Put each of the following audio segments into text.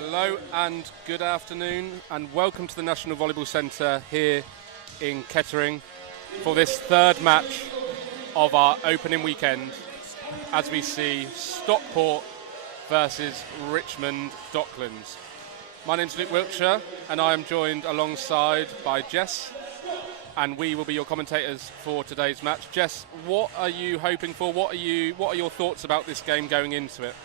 Hello and good afternoon and welcome to the National Volleyball Centre here in Kettering for this third match of our opening weekend as we see Stockport versus Richmond Docklands. My name's Luke Wiltshire and I am joined alongside by Jess, and we will be your commentators for today's match. Jess, what are you hoping for? What are your thoughts about this game going into it?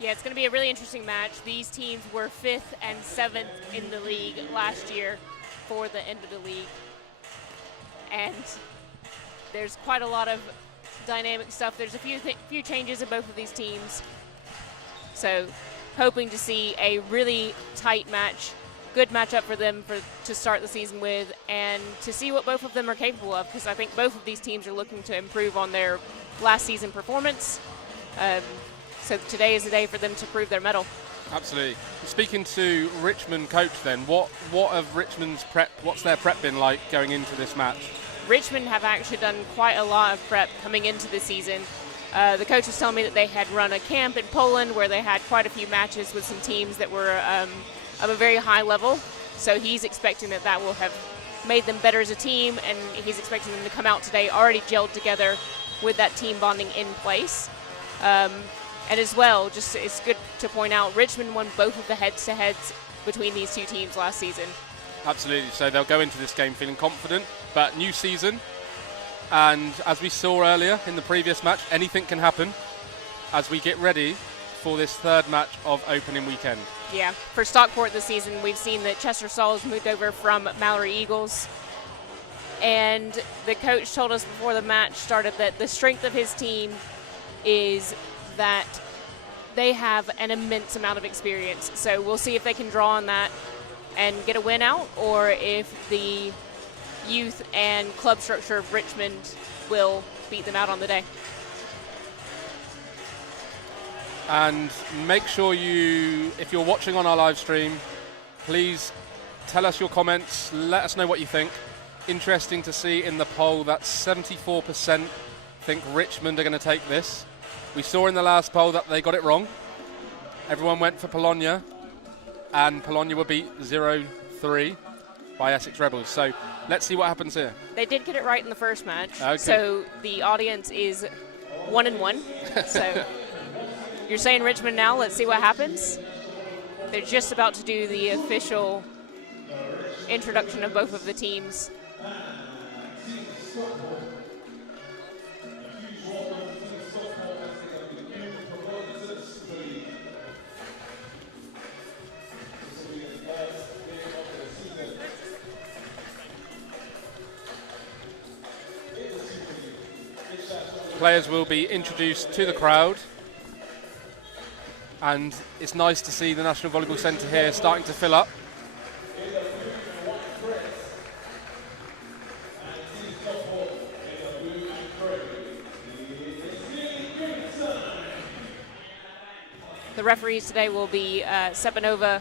Yeah, it's going to be a really interesting match. These teams were 5th and 7th in the league last year for the end of the league. And there's quite a lot of dynamic stuff. There's a few changes in both of these teams. So hoping to see a really tight match, good matchup for them to start the season with, and to see what both of them are capable of, because I think both of these teams are looking to improve on their last season performance. So today is the day for them to prove their mettle. Absolutely. Speaking to Richmond coach then, what of Richmond's prep, what's their prep been like going into this match? Richmond have actually done quite a lot of prep coming into the season. The coach was telling me that they had run a camp in Poland where they had quite a few matches with some teams that were of a very high level. So he's expecting that will have made them better as a team, and he's expecting them to come out today already gelled together with that team bonding in place. And as well, just it's good to point out, Richmond won both of the heads-to-heads between these two teams last season. Absolutely, so they'll go into this game feeling confident, but new season, and as we saw earlier in the previous match, anything can happen as we get ready for this third match of opening weekend. Yeah, for Stockport this season, we've seen that Chester Sauls moved over from Mallory Eagles, and the coach told us before the match started that the strength of his team is that they have an immense amount of experience. So we'll see if they can draw on that and get a win out, or if the youth and club structure of Richmond will beat them out on the day. And make sure if you're watching on our live stream, please tell us your comments, let us know what you think. Interesting to see in the poll that 74% think Richmond are going to take this. We saw in the last poll that they got it wrong. Everyone went for Bologna, and Bologna were beat 0-3 by Essex Rebels. So let's see what happens here. They did get it right in the first match. Okay. So the audience is 1-1. So you're saying Richmond now. Let's see what happens. They're just about to do the official introduction of both of the teams. Players will be introduced to the crowd, and it's nice to see the National Volleyball Centre here starting to fill up. The referees today will be Sepanova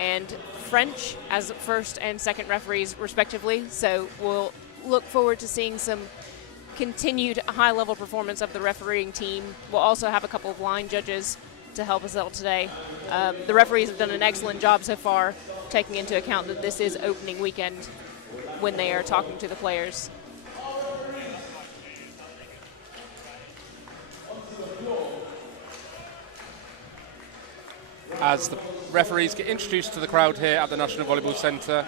and French as first and second referees respectively, so we'll look forward to seeing some continued high-level performance of the refereeing team. We'll also have a couple of line judges to help us out today. The referees have done an excellent job so far, taking into account that this is opening weekend when they are talking to the players. As the referees get introduced to the crowd here at the National Volleyball Centre,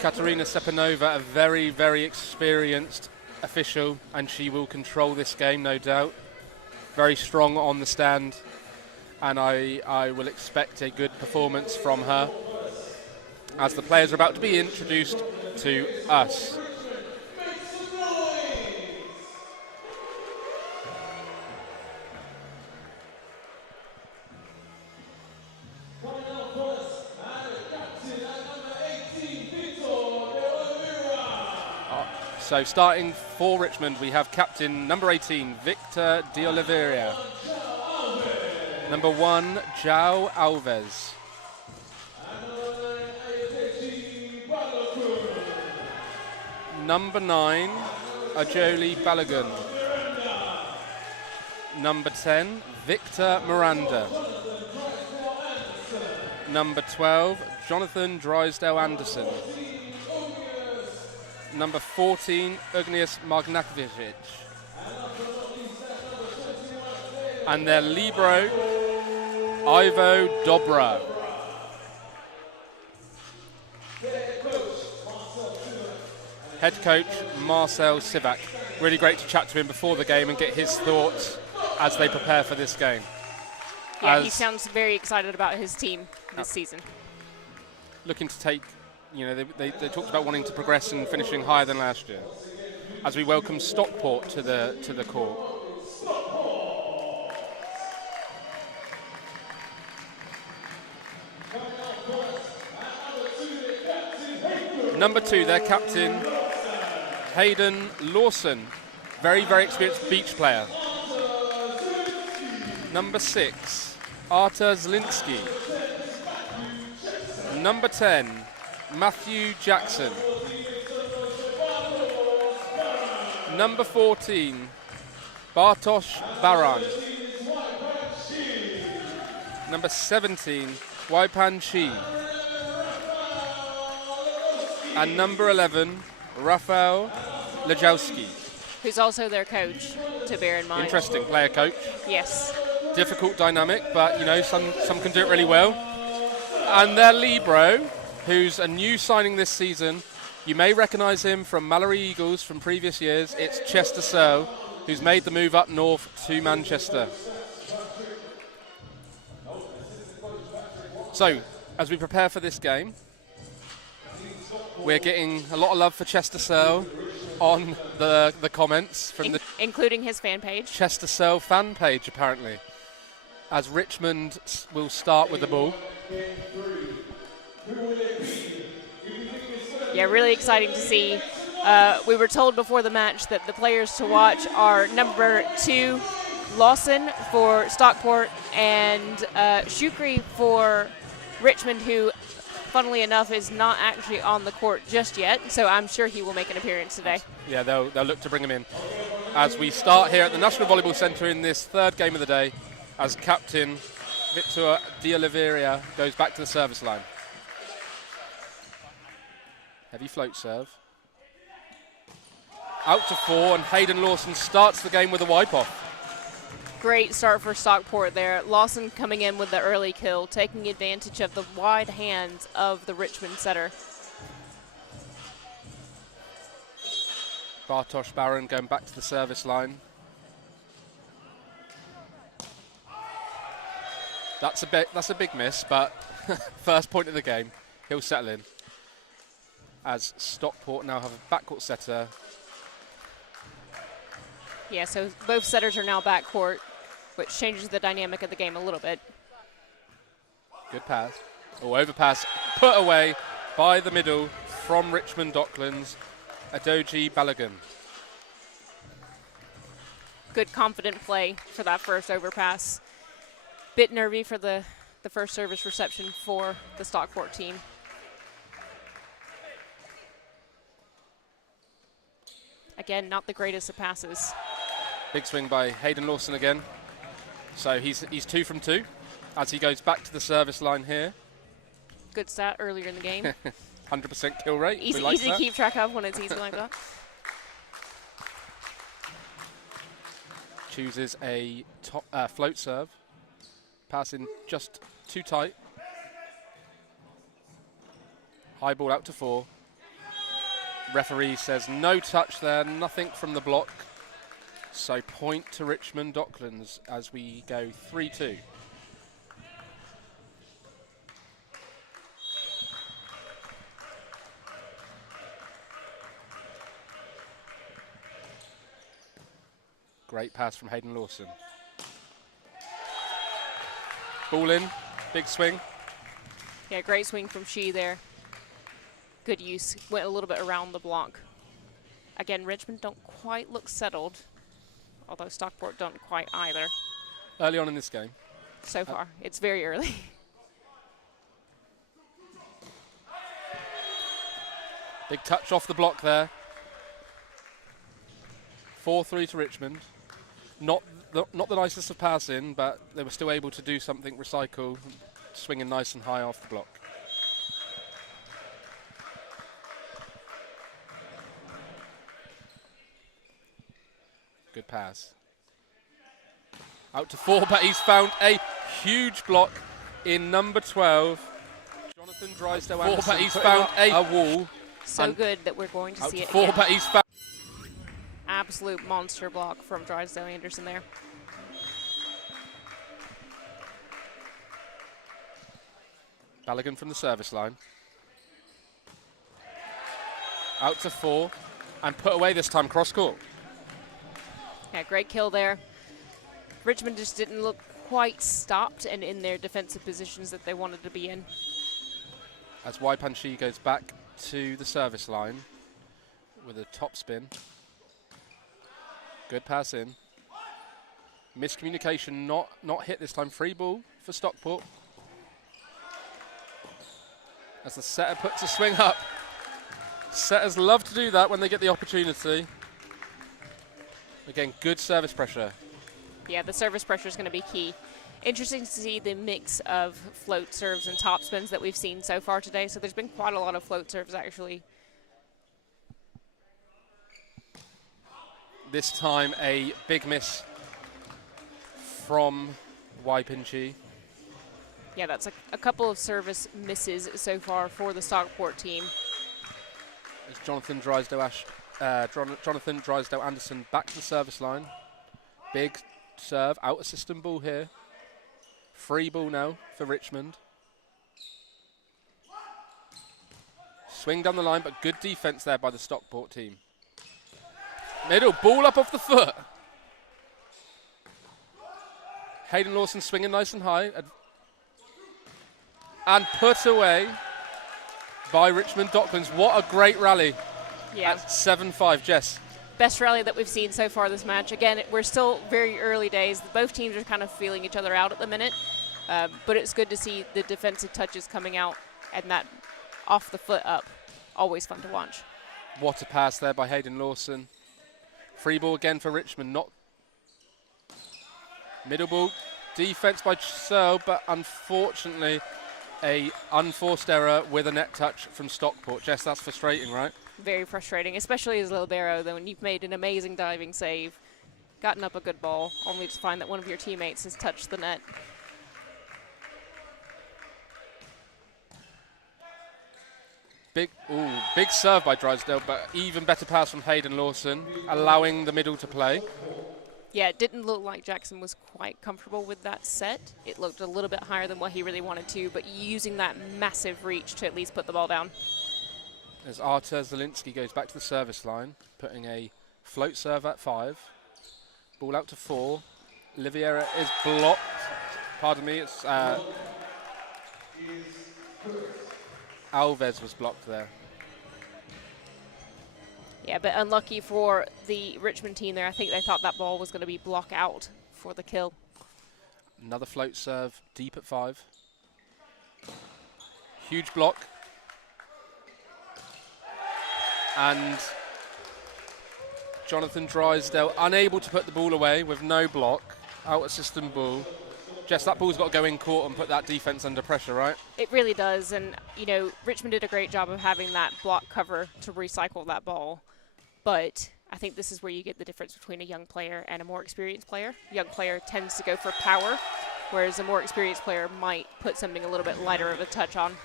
Katerina Sepanova, a very, very experienced official, and she will control this game, no doubt. Very strong on the stand, and I will expect a good performance from her as the players are about to be introduced to us. So starting for Richmond, we have captain number 18, Victor de Oliveira. Number 1, João Alves. Number 9, Ajoli Balogun. Number 10, Victor Miranda. Number 12, Jonathan Drysdale Anderson. Number 14, Ugnius Magnakovic. And their libero, Ivo Dobra. Head coach Marcel Sivak. Really great to chat to him before the game and get his thoughts as they prepare for this game. Yeah, he sounds very excited about his team this season. Looking to take, they talked about wanting to progress and finishing higher than last year. As we welcome Stockport to the court. Number 2, their captain, Hayden Lawson, very, very experienced beach player. Number 6, Artur Zlinski. Number 10, Matthew Jackson. Number 14, Bartosz Baran. Number 17, Waipan Chi. And number 11, Rafael Lejowski. Who's also their coach, to bear in mind. Interesting player coach. Yes. Difficult dynamic, but some can do it really well. And their libero, who's a new signing this season. You may recognise him from Mallory Eagles from previous years. It's Chester Searle, who's made the move up north to Manchester. So, as we prepare for this game, we're getting a lot of love for Chester Searle on the comments from including his fan page. Chester Searle fan page, apparently. As Richmond will start with the ball. Yeah, really exciting to see. We were told before the match that the players to watch are number 2, Lawson for Stockport, and Shukri for Richmond, who, funnily enough, is not actually on the court just yet, so I'm sure he will make an appearance today. Yeah, they'll look to bring him in. As we start here at the National Volleyball Centre in this third game of the day, as captain Victor De Oliveira goes back to the service line. Heavy float serve. Out to 4, and Hayden Lawson starts the game with a wipe-off. Great start for Stockport there. Lawson coming in with the early kill, taking advantage of the wide hands of the Richmond setter. Bartosz Baran going back to the service line. That's a big miss, but first point of the game, he'll settle in. As Stockport now have a backcourt setter. Yeah, so both setters are now backcourt, which changes the dynamic of the game a little bit. Good pass. Oh, overpass. Put away by the middle from Richmond Docklands, Adoji Balogun. Good confident play for that first overpass. Bit nervy for the first service reception for the Stockport team. Again, not the greatest of passes. Big swing by Hayden Lawson again. So he's 2 from 2 as he goes back to the service line here. Good stat earlier in the game. 100% kill rate. Easy to keep track of when it's easy like that. Chooses a float serve. Passing just too tight. High ball out to 4. Referee says no touch there, nothing from the block. So point to Richmond Docklands as we go 3-2. Great pass from Hayden Lawson. Ball in, big swing. Yeah, great swing from Shee there. Good use, went a little bit around the block. Again, Richmond don't quite look settled, although Stockport don't quite either. Early on in this game. So far, it's very early. Big touch off the block there. 4-3 to Richmond. Not the nicest of passing, but they were still able to do something, recycle, swinging nice and high off the block. Good pass. Out to 4, but he's found a huge block in number 12. Jonathan Drysdale Anderson, but he's found a wall. So good that we're going to see it 4, again. but he's found Absolute monster block from Drysdale Anderson there. Balogun from the service line. Out to 4 and put away this time cross court. Yeah, great kill there. Richmond just didn't look quite stopped and in their defensive positions that they wanted to be in. As Waipanshi goes back to the service line with a top spin. Good pass in. Miscommunication, not hit this time. Free ball for Stockport. As the setter puts a swing up. Setters love to do that when they get the opportunity. Again, good service pressure. Yeah, the service pressure is going to be key. Interesting to see the mix of float serves and top spins that we've seen so far today. So there's been quite a lot of float serves, actually. This time, a big miss from Waipanshi. Yeah, that's a couple of service misses so far for the Stockport team. As Jonathan Drysdale Anderson back to the service line. Big serve, out of system ball here. Free ball now for Richmond. Swing down the line, but good defense there by the Stockport team. Middle, ball up off the foot. Hayden Lawson swinging nice and high. And put away by Richmond Docklands. What a great rally. Yeah. At 7-5, Jess. Best rally that we've seen so far this match. Again, we're still very early days. Both teams are kind of feeling each other out at the minute. But it's good to see the defensive touches coming out and that off the foot up. Always fun to watch. What a pass there by Hayden Lawson. Free ball again for Richmond. Not middle ball. Defense by Searle, but unfortunately a unforced error with a net touch from Stockport. Jess, that's frustrating, right? Very frustrating, especially as libero, though, when you've made an amazing diving save, gotten up a good ball, only to find that one of your teammates has touched the net. Big serve by Drysdale, but even better pass from Hayden Lawson, allowing the middle to play. Yeah, it didn't look like Jackson was quite comfortable with that set. It looked a little bit higher than what he really wanted to, but using that massive reach to at least put the ball down. As Artur Zielinski goes back to the service line, putting a float serve at 5. Ball out to 4. Oliveira is blocked. Pardon me, it's Alves was blocked there. Yeah, but unlucky for the Richmond team there. I think they thought that ball was going to be block out for the kill. Another float serve deep at 5. Huge block. And Jonathan Drysdale unable to put the ball away with no block. Out of system ball. Jess, that ball's got to go in court and put that defense under pressure, right? It really does. And, you know, Richmond did a great job of having that block cover to recycle that ball. But I think this is where you get the difference between a young player and a more experienced player. A young player tends to go for power, whereas a more experienced player might put something a little bit lighter of a touch on.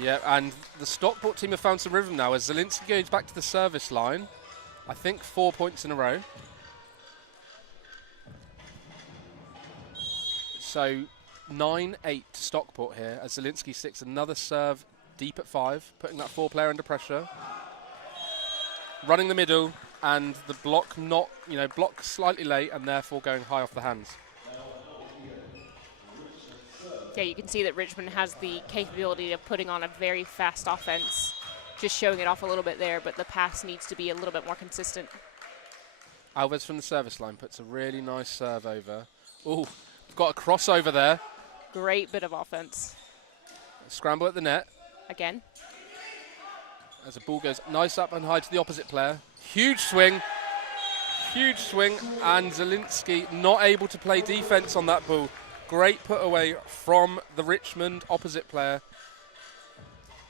Yeah, and the Stockport team have found some rhythm now as Zielinski goes back to the service line. I think 4 points in a row. So 9-8 to Stockport here as Zielinski sticks another serve deep at 5, putting that 4 player under pressure. Running the middle and the block block slightly late and therefore going high off the hands. Yeah, you can see that Richmond has the capability of putting on a very fast offense, just showing it off a little bit there, but the pass needs to be a little bit more consistent. Alves from the service line puts a really nice serve over. Ooh, got a crossover there. Great bit of offense. Scramble at the net. Again. As the ball goes nice up and high to the opposite player. Huge swing, and Zielinski not able to play defense on that ball. Great put away from the Richmond opposite player,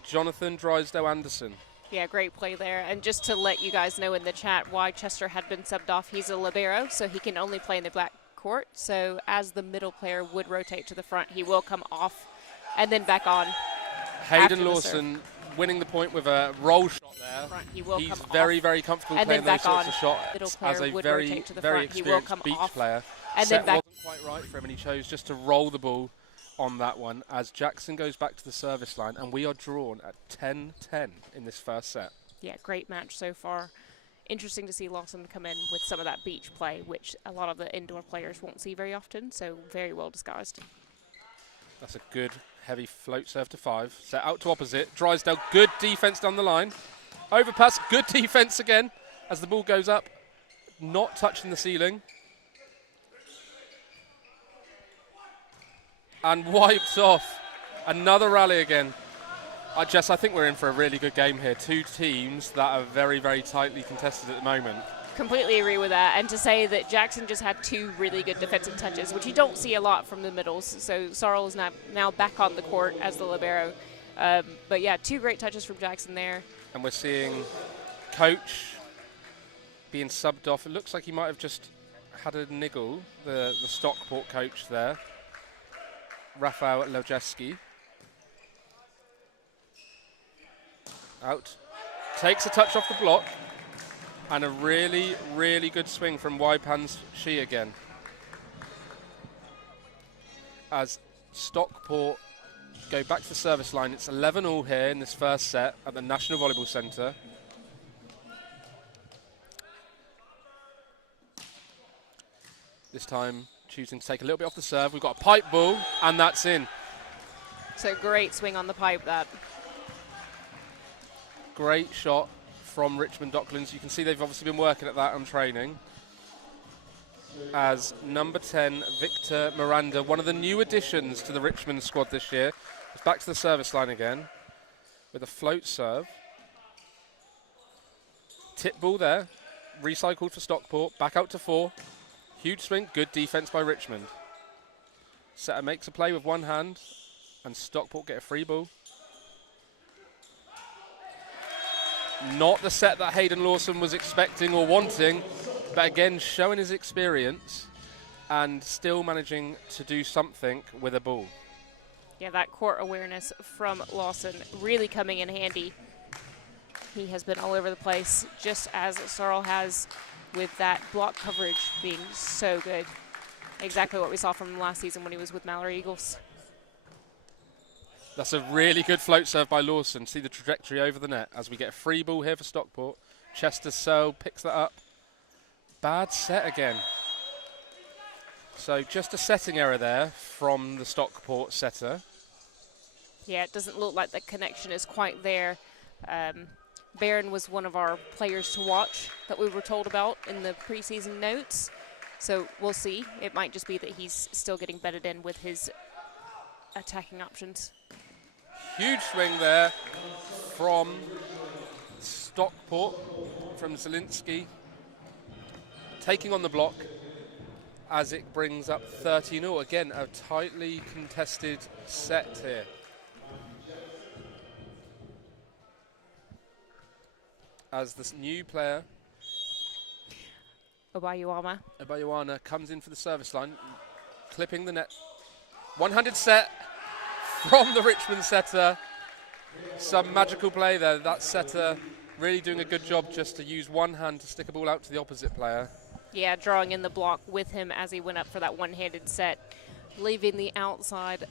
Jonathan Drysdale Anderson. Yeah, great play there. And just to let you guys know in the chat why Chester had been subbed off, he's a libero, so he can only play in the black court. So as the middle player would rotate to the front, he will come off and then back on. Hayden Lawson winning the point with a roll shot there. Front, he will He's come very, off, very comfortable and playing then those back sorts on. of shots Middle as player a would very, rotate to the very front. He will experienced come beach off, player. and Set then back. wasn't quite right for him, and he chose just to roll the ball on that one as Jackson goes back to the service line, and we are drawn at 10-10 in this first set. Yeah, great match so far. Interesting to see Lawson come in with some of that beach play, which a lot of the indoor players won't see very often, so very well disguised. That's a good, heavy float serve to 5. Set out to opposite. Drysdale, good defense down the line. Overpass, good defense again as the ball goes up. Not touching the ceiling. And wiped off. Another rally again. Jess, I think we're in for a really good game here. Two teams that are very, very tightly contested at the moment. Completely agree with that. And to say that Jackson just had 2 really good defensive touches, which you don't see a lot from the middles. So Sarl is now back on the court as the libero. But yeah, 2 great touches from Jackson there. And we're seeing Coach being subbed off. It looks like he might have just had a niggle, the Stockport coach there, Rafael Lojeski. Out. Takes a touch off the block. And a really, really good swing from Waipan's Shi again. As Stockport go back to the service line. It's 11-all here in this first set at the National Volleyball Centre. This time choosing to take a little bit off the serve. We've got a pipe ball, and that's in. So great swing on the pipe, that. Great shot from Richmond Docklands. You can see they've obviously been working at that on training. As number 10, Victor Miranda, one of the new additions to the Richmond squad this year, is back to the service line again with a float serve. Tip ball there, recycled for Stockport, back out to 4. Huge swing, good defense by Richmond. Setter makes a play with one hand, and Stockport get a free ball. Not the set that Hayden Lawson was expecting or wanting, but again showing his experience and still managing to do something with a ball. Yeah, that court awareness from Lawson really coming in handy. He has been all over the place, just as Sarl has, with that block coverage being so good. Exactly what we saw from last season when he was with Mallory Eagles. That's a really good float serve by Lawson. See the trajectory over the net as we get a free ball here for Stockport. Chester Searle picks that up. Bad set again. So just a setting error there from the Stockport setter. Yeah, it doesn't look like the connection is quite there. Barron was one of our players to watch that we were told about in the preseason notes. So we'll see. It might just be that he's still getting bedded in with his attacking options. Huge swing there from Stockport, from Zielinski. Taking on the block as it brings up 13-all. Again, a tightly contested set here. As this new player, Obayuana, comes in for the service line, clipping the net. One-handed set from the Richmond setter. Some magical play there. That setter really doing a good job just to use one hand to stick a ball out to the opposite player. Yeah, drawing in the block with him as he went up for that one-handed set, leaving the outside,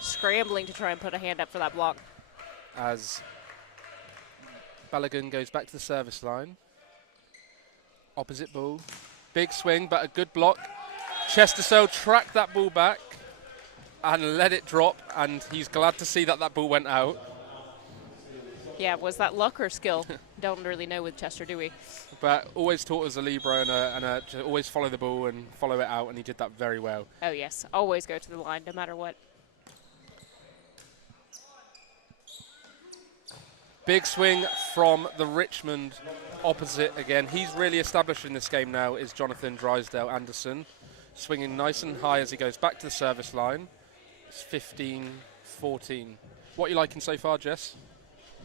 scrambling to try and put a hand up for that block. As Balogun goes back to the service line. Opposite ball. Big swing, but a good block. Chester Searle tracked that ball back and let it drop, and he's glad to see that that ball went out. Yeah, was that luck or skill? Don't really know with Chester, do we? But always taught us a libero and to always follow the ball and follow it out, and he did that very well. Oh, yes. Always go to the line, no matter what. Big swing from the Richmond opposite again. He's really established in this game now, is Jonathan Drysdale Anderson. swinging nice and high as he goes back to the service line. It's 15-14. What are you liking so far, Jess?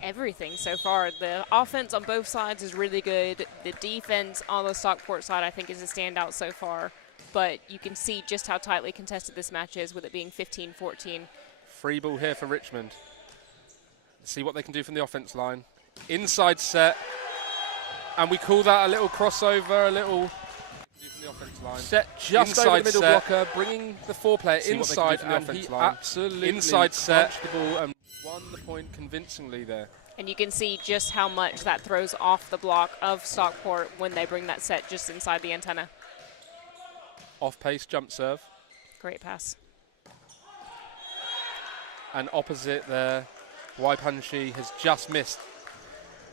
Everything so far. The offense on both sides is really good. The defense on the Stockport side, I think, is a standout so far. But you can see just how tightly contested this match is with it being 15-14. Free ball here for Richmond. See what they can do from the offense line. Inside set. And we call that a little crossover, a little from the offense line. Set just inside over the middle blocker, bringing the 4-player inside, and he absolutely inside set the ball and won the point convincingly there. And you can see just how much that throws off the block of Stockport when they bring that set just inside the antenna. Off-pace jump serve. Great pass. And opposite there, Waipanshi has just missed.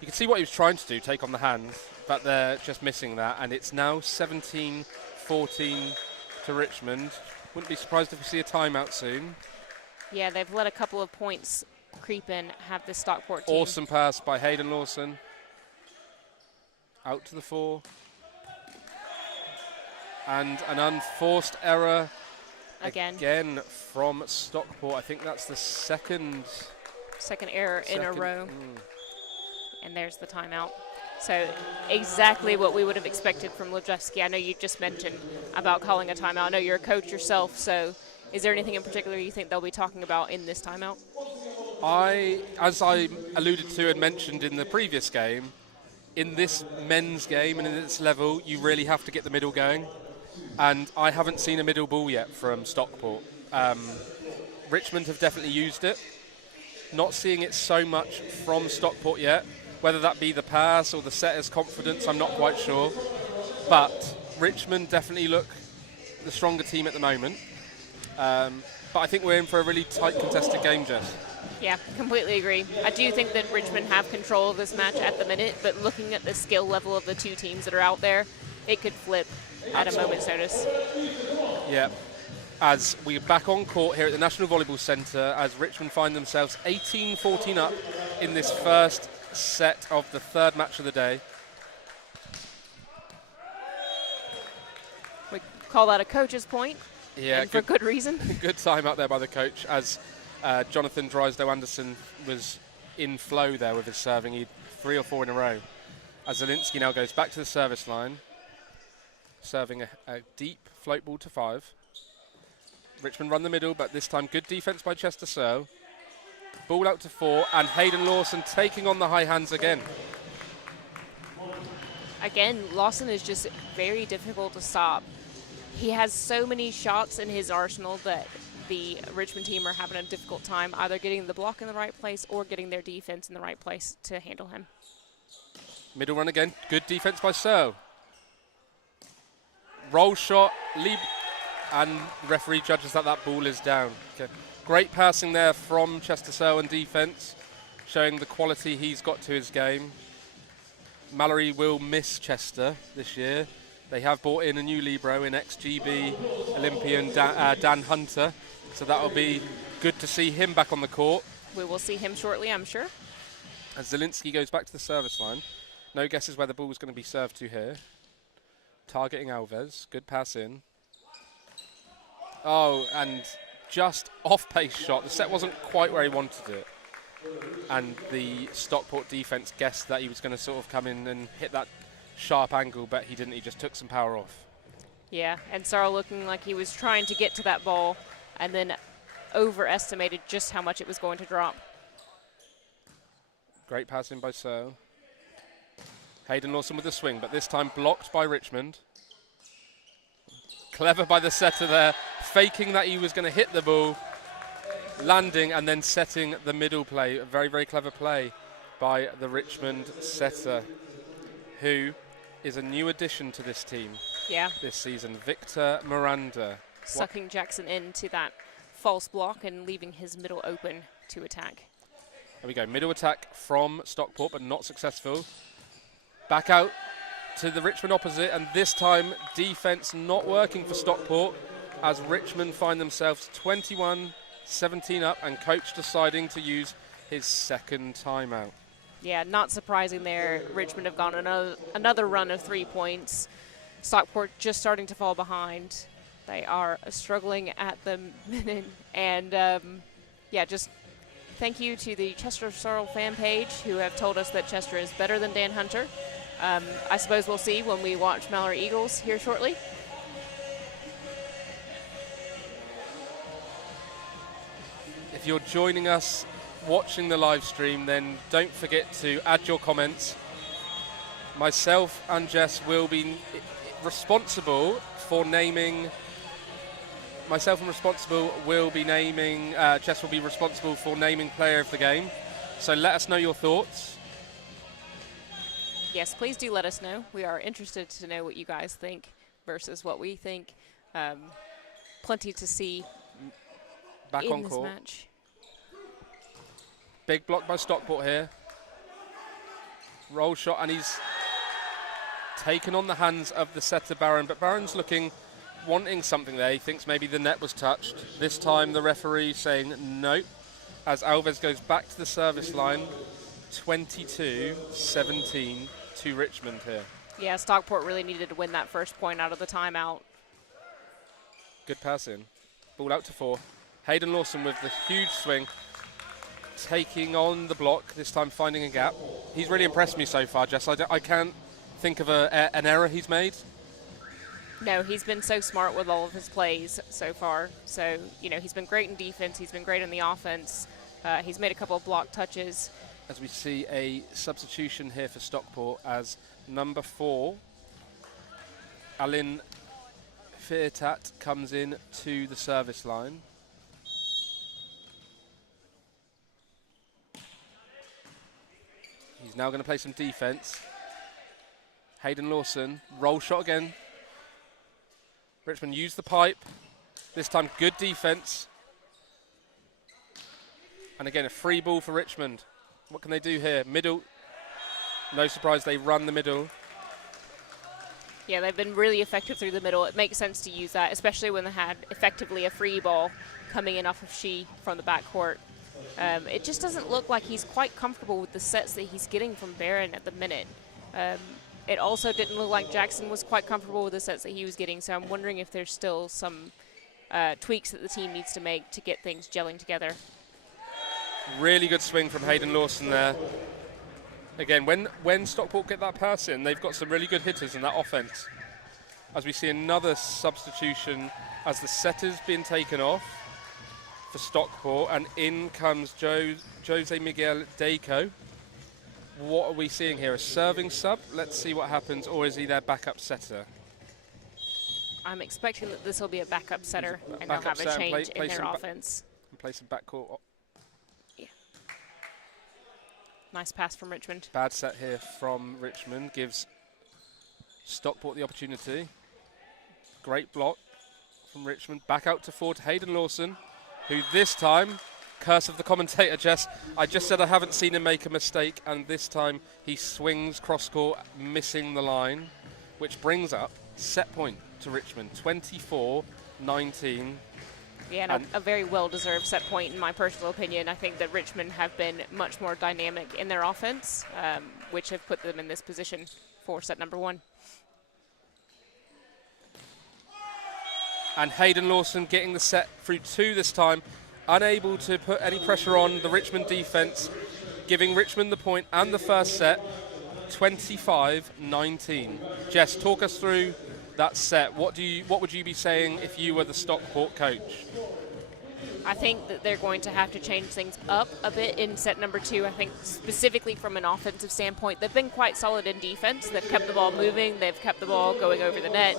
You can see what he was trying to do, take on the hands, but they're just missing that. And it's now 17-14 to Richmond. Wouldn't be surprised if we see a timeout soon. Yeah, they've let a couple of points creep in, have the Stockport team. Awesome pass by Hayden Lawson. Out to the 4. And an unforced error again from Stockport. I think that's the second error in a row. And there's the timeout. So exactly what we would have expected from Lejewski. I know you just mentioned about calling a timeout. I know you're a coach yourself, so is there anything in particular you think they'll be talking about in this timeout? As I alluded to and mentioned in the previous game, in this men's game and in this level, you really have to get the middle going. And I haven't seen a middle ball yet from Stockport. Richmond have definitely used it. Not seeing it so much from Stockport yet. Whether that be the pass or the setter's confidence, I'm not quite sure. But Richmond definitely look the stronger team at the moment. But I think we're in for a really tight contested game, Jess. Yeah, completely agree. I do think that Richmond have control of this match at the minute, but looking at the skill level of the two teams that are out there, it could flip at a moment's notice. Yeah. As we're back on court here at the National Volleyball Centre, as Richmond find themselves 18-14 up in this first set of the third match of the day. We call that a coach's point, yeah, and for good reason. Good time out there by the coach, as Jonathan Drysdale-Anderson was in flow there with his serving. He had 3 or 4 in a row. As Zielinski now goes back to the service line, serving a deep float ball to 5. Richmond run the middle, but this time good defense by Chester Searle. Ball out to 4, and Hayden Lawson taking on the high hands again. Again, Lawson is just very difficult to stop. He has so many shots in his arsenal that the Richmond team are having a difficult time either getting the block in the right place or getting their defense in the right place to handle him. Middle run again, good defense by Searle. Roll shot, lead. And the referee judges that ball is down. Okay. Great passing there from Chester Searle in defence, showing the quality he's got to his game. Mallory will miss Chester this year. They have brought in a new libero in ex-GB Olympian Dan Hunter, so that will be good to see him back on the court. We will see him shortly, I'm sure. As Zielinski goes back to the service line. No guesses where the ball is going to be served to here. Targeting Alves. Good pass in. Oh, and just off-pace shot. The set wasn't quite where he wanted it. And the Stockport defence guessed that he was going to sort of come in and hit that sharp angle, but he didn't. He just took some power off. Yeah, and Searle looking like he was trying to get to that ball and then overestimated just how much it was going to drop. Great passing by Searle. Hayden Lawson with the swing, but this time blocked by Richmond. Clever by the setter there, faking that he was going to hit the ball, landing and then setting the middle play. A very, very clever play by the Richmond setter, who is a new addition to this team this season, Victor Miranda. Sucking Jackson into that false block and leaving his middle open to attack. There we go, middle attack from Stockport, but not successful. Back out to the Richmond opposite, and this time defense not working for Stockport as Richmond find themselves 21-17 up and coach deciding to use his second timeout. Yeah, not surprising there. Richmond have gone another run of 3 points. Stockport just starting to fall behind. They are struggling at the minute. And yeah, just thank you to the Chester Sorrel fan page who have told us that Chester is better than Dan Hunter. I suppose we'll see when we watch Mallory Eagles here shortly. If you're joining us watching the live stream, then don't forget to add your comments. Myself and Jess will be responsible for naming. Jess will be responsible for naming player of the game. So let us know your thoughts. Yes, please do let us know. We are interested to know what you guys think versus what we think. Plenty to see Back in on this court. match. Big block by Stockport here. Roll shot, and he's taken on the hands of the setter Barron, but Barron's wanting something there. He thinks maybe the net was touched. This time the referee saying no, as Alves goes back to the service line. 22-17 to Richmond here. Yeah, Stockport really needed to win that first point out of the timeout. Good pass in. Ball out to 4. Hayden Lawson with the huge swing, taking on the block, this time finding a gap. He's really impressed me so far, Jess. I can't think of an error he's made. No, he's been so smart with all of his plays so far. So, you know, he's been great in defense. He's been great in the offense. He's made a couple of block touches. As we see a substitution here for Stockport as number 4, Alin Firtat, comes in to the service line. He's now going to play some defense. Hayden Lawson, roll shot again. Richmond use the pipe. This time good defense. And again, a free ball for Richmond. What can they do here? Middle. No surprise, they run the middle. Yeah, they've been really effective through the middle. It makes sense to use that, especially when they had effectively a free ball coming in off of Shee from the backcourt. It just doesn't look like he's quite comfortable with the sets that he's getting from Barron at the minute. It also didn't look like Jackson was quite comfortable with the sets that he was getting, so I'm wondering if there's still some tweaks that the team needs to make to get things gelling together. Really good swing from Hayden Lawson there. Again, when Stockport get that pass in, they've got some really good hitters in that offense. As we see another substitution as the setter's been taken off for Stockport, and in comes Jose Miguel Deco. What are we seeing here? A serving sub? Let's see what happens, or is he their backup setter? I'm expecting that this will be a backup setter, and they'll have a change in their offense. And play some backcourt. Yeah. Nice pass from Richmond. Bad set here from Richmond, gives Stockport the opportunity. Great block from Richmond. Back out to 4 to Hayden Lawson, who this time, curse of the commentator, Jess, I just said I haven't seen him make a mistake, and this time he swings cross-court, missing the line, which brings up set point to Richmond, 24-19. Yeah, and a very well-deserved set point in my personal opinion. I think that Richmond have been much more dynamic in their offense, which have put them in this position for set number 1. And Hayden Lawson getting the set through 2 this time, unable to put any pressure on the Richmond defense, giving Richmond the point and the first set, 25-19. Jess, talk us through that set. What would you be saying if you were the Stockport coach? I think that they're going to have to change things up a bit in set number 2. I think specifically from an offensive standpoint, they've been quite solid in defense. They've kept the ball moving. They've kept the ball going over the net.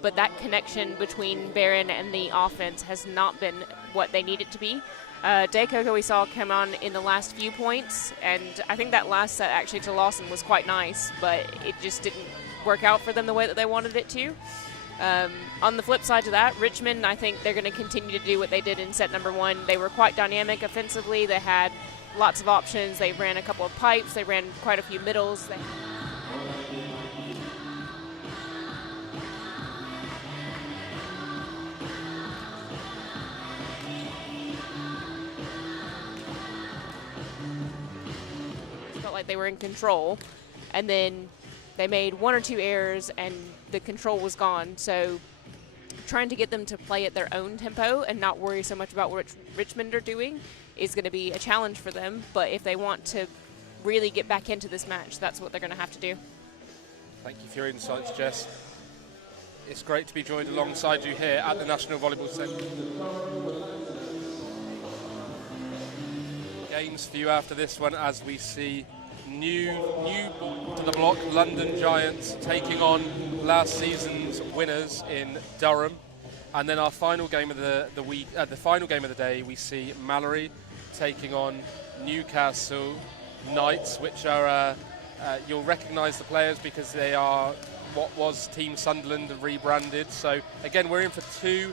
But that connection between Barron and the offense has not been what they need it to be. Deco, we saw, come on in the last few points, and I think that last set actually to Lawson was quite nice, but it just didn't work out for them the way that they wanted it to. On the flip side to that, Richmond, I think they're going to continue to do what they did in set number 1. They were quite dynamic offensively. They had lots of options. They ran a couple of pipes. They ran quite a few middles. Felt like they were in control, and then they made 1 or 2 errors and the control was gone. So trying to get them to play at their own tempo and not worry so much about what Richmond are doing is going to be a challenge for them. But if they want to really get back into this match, that's what they're going to have to do. Thank you for your insights, Jess. It's great to be joined alongside you here at the National Volleyball Centre. Games for you after this one as we see new to the block, London Giants taking on last season's winners in Durham. And then our final game of the final game of the day, we see Mallory taking on Newcastle Knights, which are you'll recognise the players because they are what was Team Sunderland and rebranded. So again, we're in for 2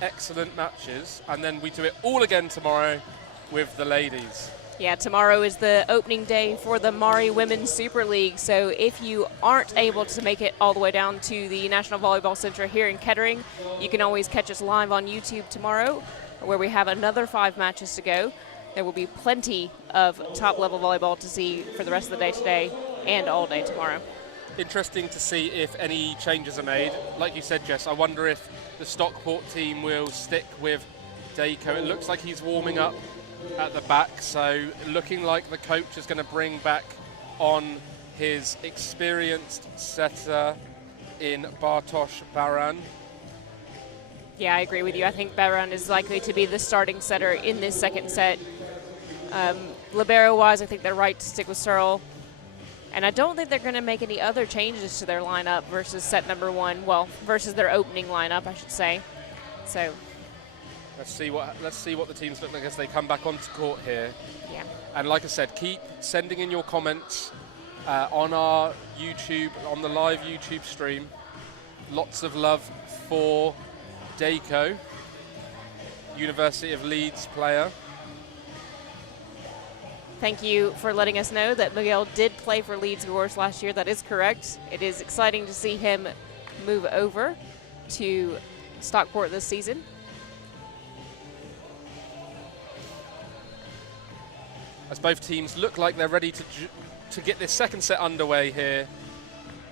excellent matches, and then we do it all again tomorrow with the ladies. Yeah, tomorrow is the opening day for the Mari Women's Super League. So if you aren't able to make it all the way down to the National Volleyball Centre here in Kettering, you can always catch us live on YouTube tomorrow, where we have another 5 matches to go. There will be plenty of top-level volleyball to see for the rest of the day today and all day tomorrow. Interesting to see if any changes are made. Like you said, Jess, I wonder if the Stockport team will stick with Dako. It looks like he's warming up at the back, so looking like the coach is going to bring back on his experienced setter in Bartosz Baran. Yeah, I agree with you. I think Baran is likely to be the starting setter in this second set. Libero-wise, I think they're right to stick with Searle. And I don't think they're going to make any other changes to their lineup versus set number 1. Well, versus their opening lineup, I should say. So let's see what the teams look like as they come back onto court here. Yeah. And like I said, keep sending in your comments on our YouTube, on the live YouTube stream. Lots of love for Dako, University of Leeds player. Thank you for letting us know that Miguel did play for Leeds Wars last year. That is correct. It is exciting to see him move over to Stockport this season. As both teams look like they're ready to get this second set underway here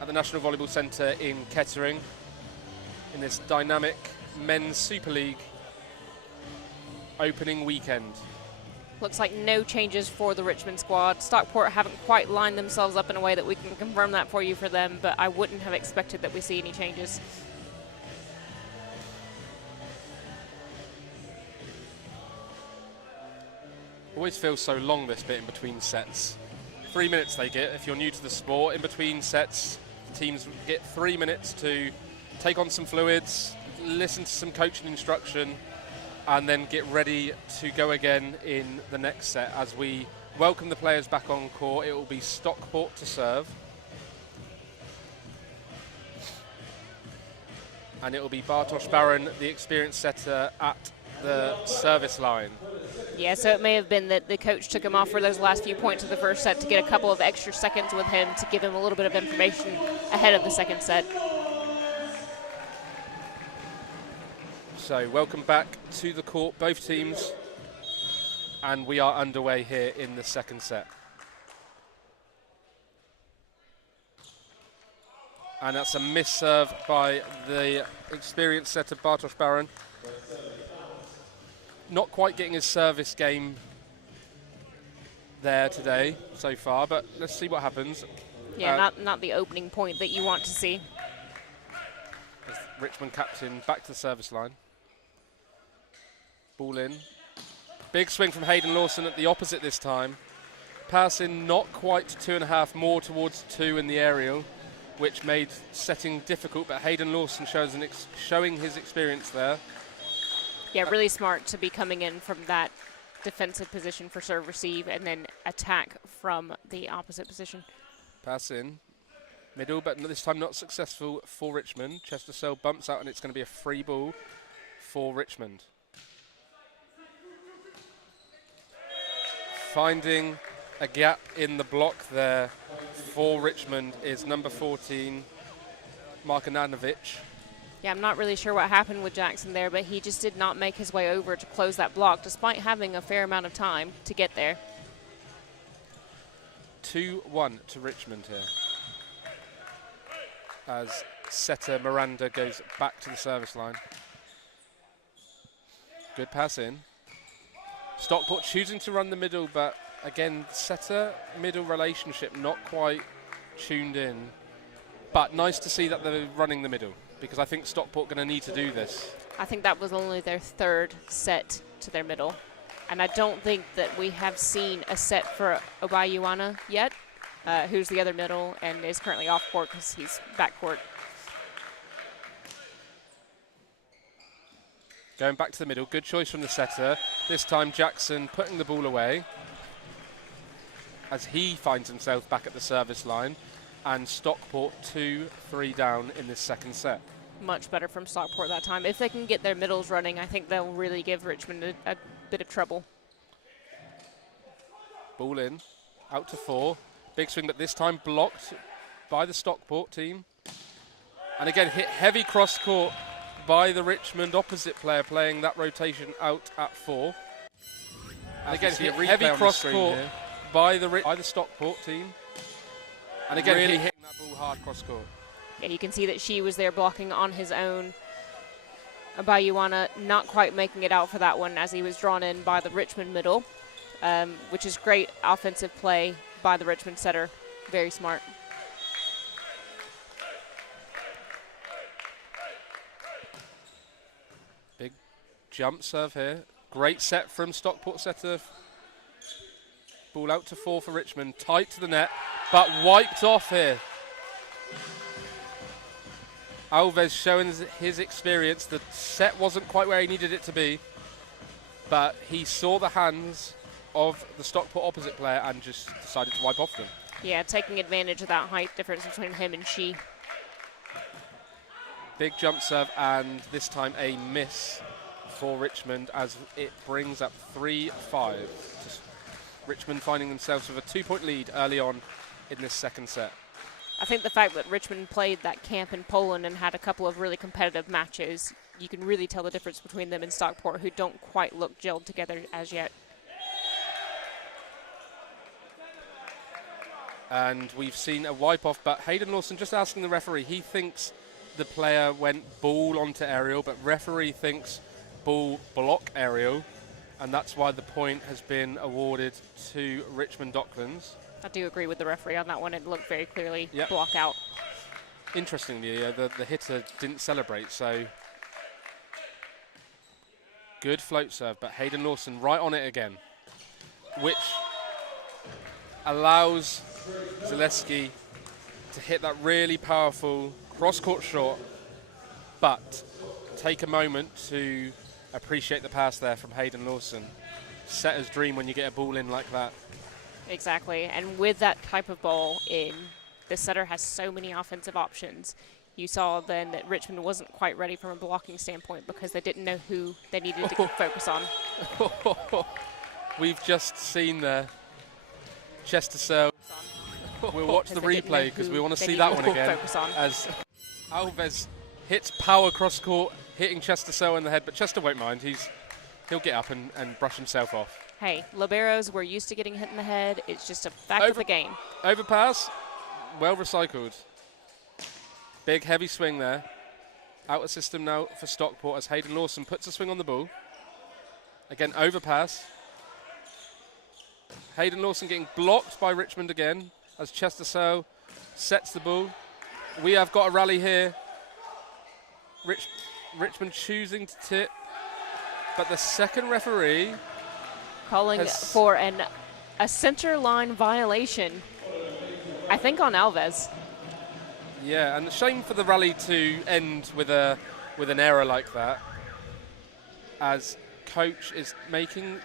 at the National Volleyball Centre in Kettering in this dynamic Men's Super League opening weekend. Looks like no changes for the Richmond squad. Stockport haven't quite lined themselves up in a way that we can confirm that for you for them, but I wouldn't have expected that we see any changes. Always feels so long, this bit in between sets. 3 minutes they get. If you're new to the sport, in between sets, teams get 3 minutes to take on some fluids, listen to some coaching instruction, and then get ready to go again in the next set. As we welcome the players back on court, it will be Stockport to serve. And it will be Bartosz Baran, the experienced setter, at the service line. Yeah, so it may have been that the coach took him off for those last few points of the first set to get a couple of extra seconds with him to give him a little bit of information ahead of the second set. So welcome back to the court, both teams, and we are underway here in the second set. And that's a miss serve by the experienced setter Bartosz Baran. Not quite getting his service game there today so far, but let's see what happens. Yeah, not the opening point that you want to see. Richmond captain back to the service line. Ball in. Big swing from Hayden Lawson at the opposite this time. Pass in not quite 2.5, more towards 2 in the aerial, which made setting difficult, but Hayden Lawson showing his experience there. Yeah, really smart to be coming in from that defensive position for serve receive and then attack from the opposite position. Pass in. Middle, but this time not successful for Richmond. Chester Searle bumps out and it's going to be a free ball for Richmond. Finding a gap in the block there for Richmond is number 14, Markonanovich. Yeah, I'm not really sure what happened with Jackson there, but he just did not make his way over to close that block, despite having a fair amount of time to get there. 2-1 to Richmond here. As setter Miranda goes back to the service line. Good pass in. Stockport choosing to run the middle, but again, setter-middle relationship not quite tuned in. But nice to see that they're running the middle, because I think Stockport going to need to do this. I think that was only their third set to their middle. And I don't think that we have seen a set for Obayuana yet, who's the other middle and is currently off court because he's back court. Going back to the middle, good choice from the setter. This time Jackson putting the ball away as he finds himself back at the service line, and Stockport 2-3 down in this second set. Much better from Stockport that time. If they can get their middles running, I think they'll really give Richmond a bit of trouble. Ball in, out to 4. Big swing, but this time blocked by the Stockport team. And again, hit heavy cross court by the Richmond opposite player playing that rotation out at 4. And again, hit heavy cross court by the Stockport team. And again, really hitting that ball hard cross court. Yeah, you can see that she was there blocking on his own. Bayuana not quite making it out for that one as he was drawn in by the Richmond middle, which is great offensive play by the Richmond setter. Very smart. Big jump serve here. Great set from Stockport setter. Ball out to 4 for Richmond. Tight to the net, but wiped off here. Alves showing his experience. The set wasn't quite where he needed it to be, but he saw the hands of the Stockport opposite player and just decided to wipe off them. Yeah, taking advantage of that height difference between him and she. Big jump serve, and this time a miss for Richmond as it brings up 3-5. Richmond finding themselves with a 2-point lead early on in this second set. I think the fact that Richmond played that camp in Poland and had a couple of really competitive matches, you can really tell the difference between them and Stockport, who don't quite look gelled together as yet. And we've seen a wipe off, but Hayden Lawson just asking the referee, he thinks the player went ball onto aerial, but referee thinks ball block aerial, and that's why the point has been awarded to Richmond Docklands. I do agree with the referee on that one. It looked very clearly block out. Interestingly, the hitter didn't celebrate, so good float serve, but Hayden Lawson right on it again, which allows Zaleski to hit that really powerful cross-court shot, but take a moment to appreciate the pass there from Hayden Lawson. Setter's dream when you get a ball in like that. Exactly, and with that type of ball in, the setter has so many offensive options. You saw then that Richmond wasn't quite ready from a blocking standpoint because they didn't know who they needed to focus on. We've just seen the Chester serve. We'll watch the replay because we want to see that one again. As Alves hits power cross court, hitting Chester Searle in the head, but Chester won't mind. He'll get up and brush himself off. Hey, liberos, we're used to getting hit in the head. It's just a fact of the game. Overpass, well recycled. Big heavy swing there. Out of system now for Stockport as Hayden Lawson puts a swing on the ball. Again, overpass. Hayden Lawson getting blocked by Richmond again as Chester Searle sets the ball. We have got a rally here. Richmond choosing to tip, but the second referee calling for a center line violation, I think on Alves. Yeah, and a shame for the rally to end with an error like that, as Richmond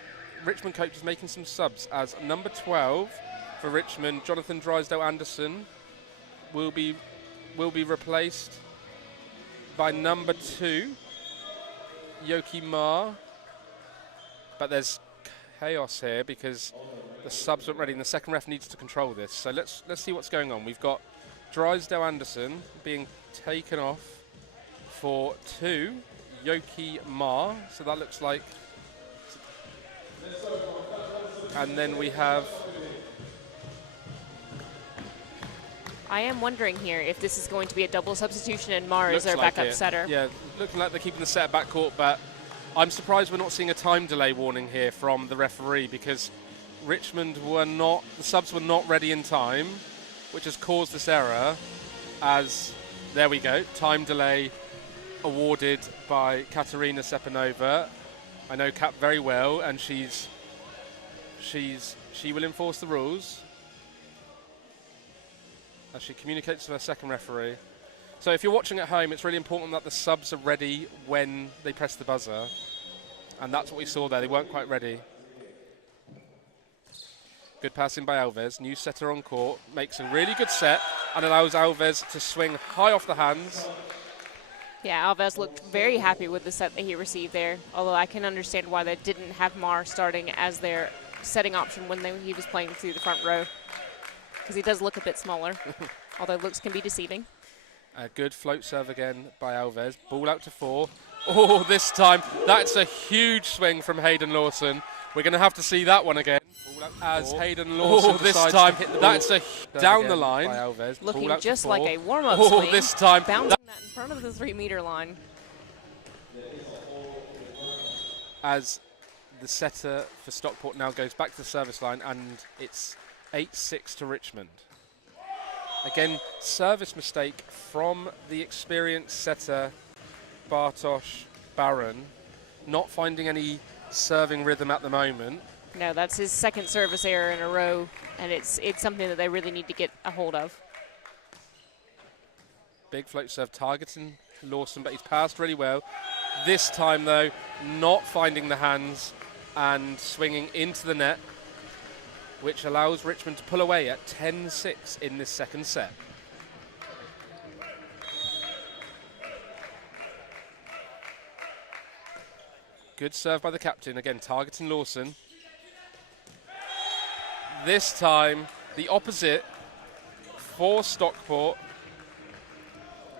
coach is making some subs, as number 12 for Richmond, Jonathan Drysdale Anderson, will be replaced by number 2, Yoki Ma. But there's chaos here because the subs weren't ready and the second ref needs to control this. So let's see what's going on. We've got Drysdale Anderson being taken off for 2, Yoki Ma. So that looks like, and then we have I am wondering here if this is going to be a double substitution and Mar is their like backup it. setter. Yeah, looking like they're keeping the set at backcourt, but I'm surprised we're not seeing a time delay warning here from the referee, because Richmond the subs were not ready in time, which has caused this error. As there we go, time delay awarded by Katerina Sepanova. I know Kat very well, and she will enforce the rules as she communicates to her second referee. So if you're watching at home, it's really important that the subs are ready when they press the buzzer, and that's what we saw there. They weren't quite ready. Good passing by Alves. New setter on court, makes a really good set and allows Alves to swing high off the hands. Yeah, Alves looked very happy with the set that he received there, although I can understand why they didn't have Mar starting as their setting option when he was playing through the front row, because he does look a bit smaller, although looks can be deceiving. A good float serve again by Alves. Ball out to 4. Oh, this time, that's a huge swing from Hayden Lawson. We're going to have to see that one again. As Hayden Lawson this time, that's a down the line. By Alves. Looking just like a warm-up swing. This time, bouncing that in front of the 3-meter line. As the setter for Stockport now goes back to the service line, and it's 8-6 to Richmond. Again, service mistake from the experienced setter, Bartosz Baron, not finding any serving rhythm at the moment. No, that's his second service error in a row, and it's something that they really need to get a hold of. Big float serve targeting Lawson, but he's passed really well. This time, though, not finding the hands and swinging into the net, which allows Richmond to pull away at 10-6 in this second set. Good serve by the captain, again targeting Lawson. This time, the opposite for Stockport.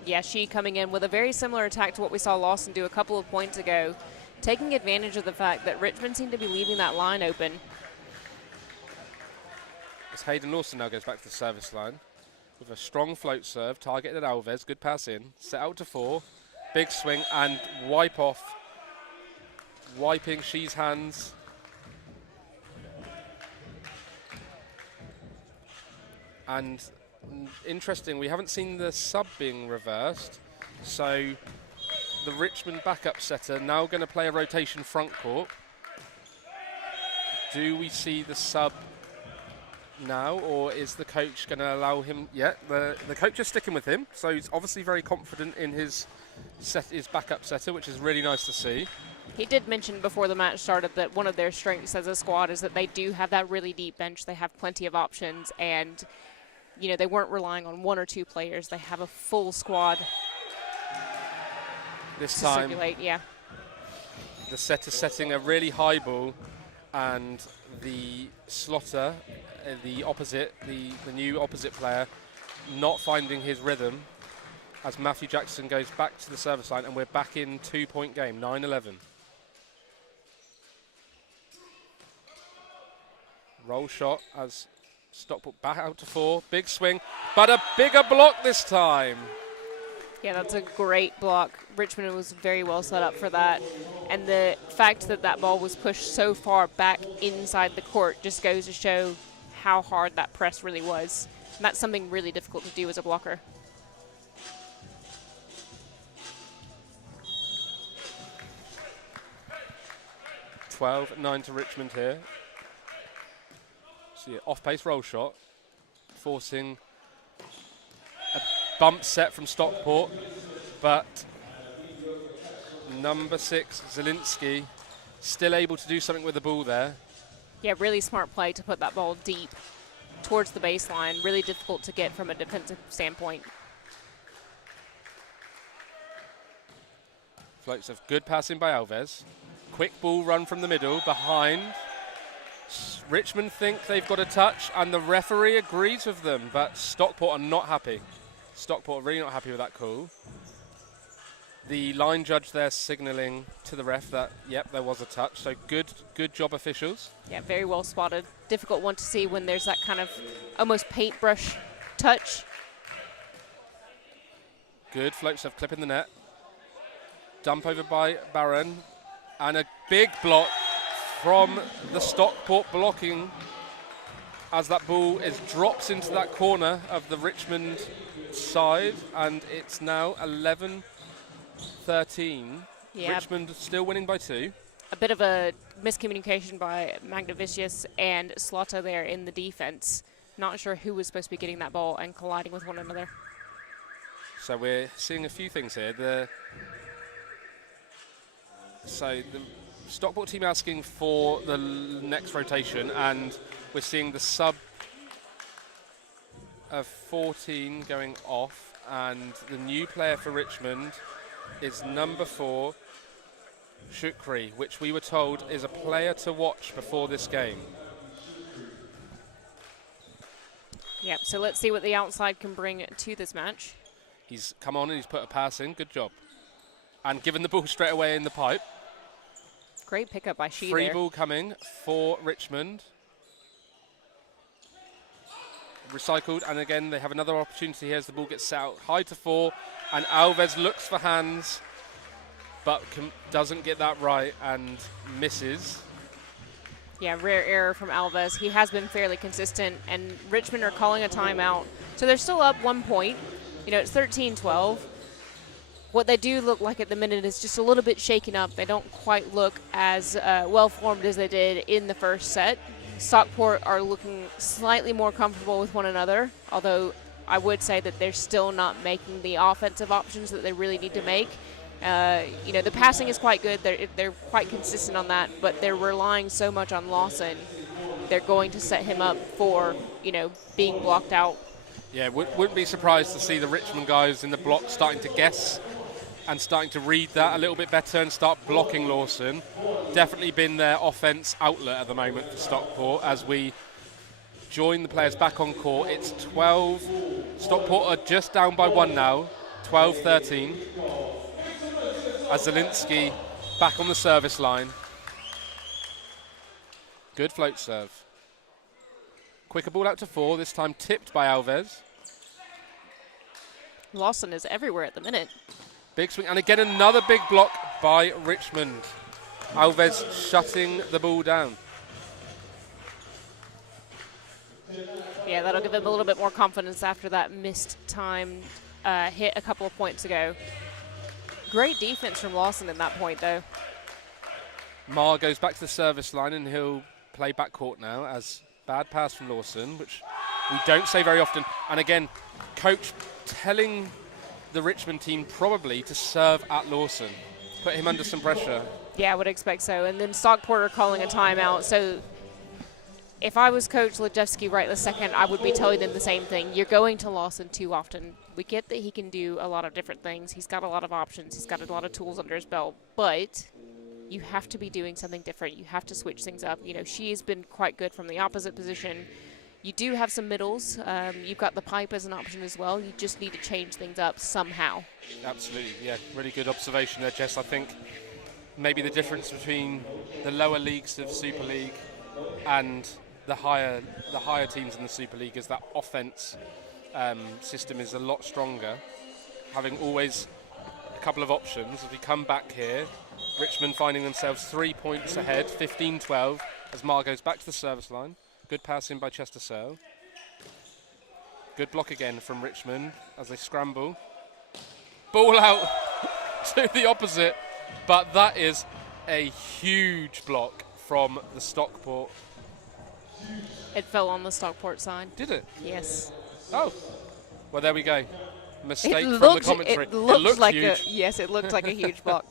Yeah, she coming in with a very similar attack to what we saw Lawson do a couple of points ago, taking advantage of the fact that Richmond seemed to be leaving that line open. As Hayden Lawson now goes back to the service line with a strong float serve, targeted at Alves, good pass in, set out to 4, big swing and wipe off, wiping Shee's hands. And interesting, we haven't seen the sub being reversed, so the Richmond backup setter now going to play a rotation front court. Do we see the sub now, or is the coach going to allow him? Yeah, the coach is sticking with him, so he's obviously very confident in his backup setter, which is really nice to see. He did mention before the match started that one of their strengths as a squad is that they do have that really deep bench. They have plenty of options, and you know, they weren't relying on 1 or 2 players. They have a full squad this to time. circulate. Yeah. The setter setting a really high ball, and the slotter, the new opposite player, not finding his rhythm as Matthew Jackson goes back to the service line, and we're back in 2-point game, 9-11. Roll shot as Stockport back out to 4, big swing, but a bigger block this time. Yeah, that's a great block. Richmond was very well set up for that. And the fact that that ball was pushed so far back inside the court just goes to show how hard that press really was. And that's something really difficult to do as a blocker. (12-9) to Richmond here. See, off-pace roll shot, forcing a bump set from Stockport, but number 6, Zielinski, still able to do something with the ball there. Yeah, really smart play to put that ball deep towards the baseline. Really difficult to get from a defensive standpoint. Floats of good passing by Alves. Quick ball run from the middle, behind. Richmond think they've got a touch, and the referee agrees with them, but Stockport are not happy. Stockport are really not happy with that call. The line judge there signalling to the ref that, yep, there was a touch, so good job, officials. Yeah, very well spotted. Difficult one to see when there's that kind of almost paintbrush touch Good float serve, clip in the net. Dump over by Barron. And a big block from the Stockport blocking as that ball drops into that corner of the Richmond side. And it's now 11-13. Yeah. Richmond still winning by 2. A bit of a miscommunication by Magnavicius and Slotta there in the defense. Not sure who was supposed to be getting that ball and colliding with one another. So we're seeing a few things here. So the Stockport team asking for the next rotation, and we're seeing the sub of 14 going off, and the new player for Richmond is number 4, Shukri, which we were told is a player to watch before this game. Yep, so let's see what the outside can bring to this match. He's come on and he's put a pass in. Good job. And given the ball straight away in the pipe. Great pickup by Shee Free there. ball coming for Richmond. Recycled, and again they have another opportunity here as the ball gets set out high to 4, and Alves looks for hands but doesn't get that right and misses. Yeah, rare error from Alves. He has been fairly consistent, and Richmond are calling a timeout. So they're still up 1 point. You know, it's 13-12. What they do look like at the minute is just a little bit shaken up. They don't quite look as well-formed as they did in the first set. Stockport are looking slightly more comfortable with one another, although I would say that they're still not making the offensive options that they really need to make. You know, the passing is quite good. They're quite consistent on that, but they're relying so much on Lawson. They're going to set him up for, you know, being blocked out. Yeah, wouldn't be surprised to see the Richmond guys in the block starting to guess and starting to read that a little bit better and start blocking Lawson. Definitely been their offense outlet at the moment for Stockport as we join the players back on court. It's 12. Stockport are just down by 1 now, 12-13. As Zielinski back on the service line. Good float serve. Quicker ball out to 4, this time tipped by Alves. Lawson is everywhere at the minute. Big swing, and again another big block by Richmond. Alves shutting the ball down. Yeah, that'll give him a little bit more confidence after that missed time hit a couple of points ago. Great defense from Lawson in that point, though. Marr goes back to the service line, and he'll play backcourt now as bad pass from Lawson, which we don't say very often. And again, coach telling the Richmond team probably to serve at Lawson, put him under some pressure. Yeah, I would expect so. And then Stockport are calling a timeout. So if I was Coach Lejewski right this second, I would be telling them the same thing. You're going to Lawson too often. We get that he can do a lot of different things. He's got a lot of options. He's got a lot of tools under his belt. But you have to be doing something different. You have to switch things up. You know, she's been quite good from the opposite position. You do have some middles. You've got the pipe as an option as well. You just need to change things up somehow. Absolutely, yeah. Really good observation there, Jess. I think maybe the difference between the lower leagues of Super League and the higher teams in the Super League is that offense system is a lot stronger, having always a couple of options. As we come back here, Richmond finding themselves 3 points ahead, 15-12, as Marr goes back to the service line. Good pass in by Chester Searle. Good block again from Richmond as they scramble. Ball out to the opposite, but that is a huge block from the Stockport. It fell on the Stockport side. Did it? Yes. Oh, well, there we go. Mistake from the commentary. It looked like huge. it looked like a huge block.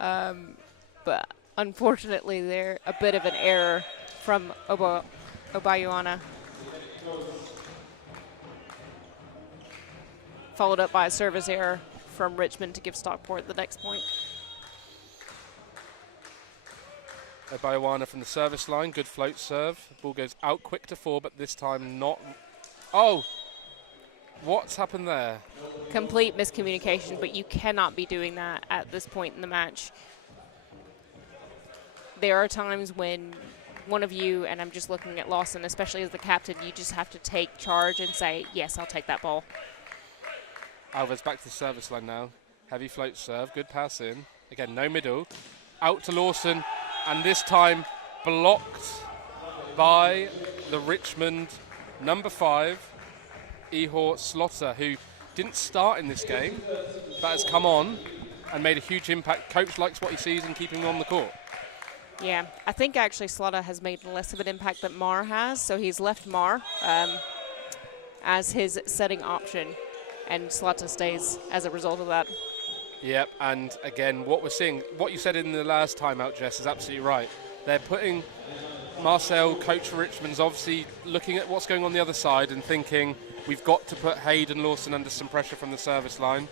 But unfortunately, there a bit of an error from Obayuana. Followed up by a service error from Richmond to give Stockport the next point. Obayuana from the service line, good float serve. Ball goes out quick to 4, but this time not. Oh, what's happened there? Complete miscommunication, but you cannot be doing that at this point in the match. There are times when one of you, and I'm just looking at Lawson, especially as the captain, you just have to take charge and say, yes, I'll take that ball. Alves back to the service line now. Heavy float serve, good pass in. Again, no middle. Out to Lawson, and this time blocked by the Richmond number 5, Ihor Slaughter, who didn't start in this game, but has come on and made a huge impact. Coach likes what he sees and keeping him on the court. Yeah, I think actually Slaughter has made less of an impact than Mar has, so he's left Mar as his setting option, and Slaughter stays as a result of that. Yep, and again, what we're seeing, what you said in the last timeout, Jess, is absolutely right. They're putting Marcel, coach for Richmond's, obviously looking at what's going on the other side and thinking we've got to put Hayden Lawson under some pressure from the service line.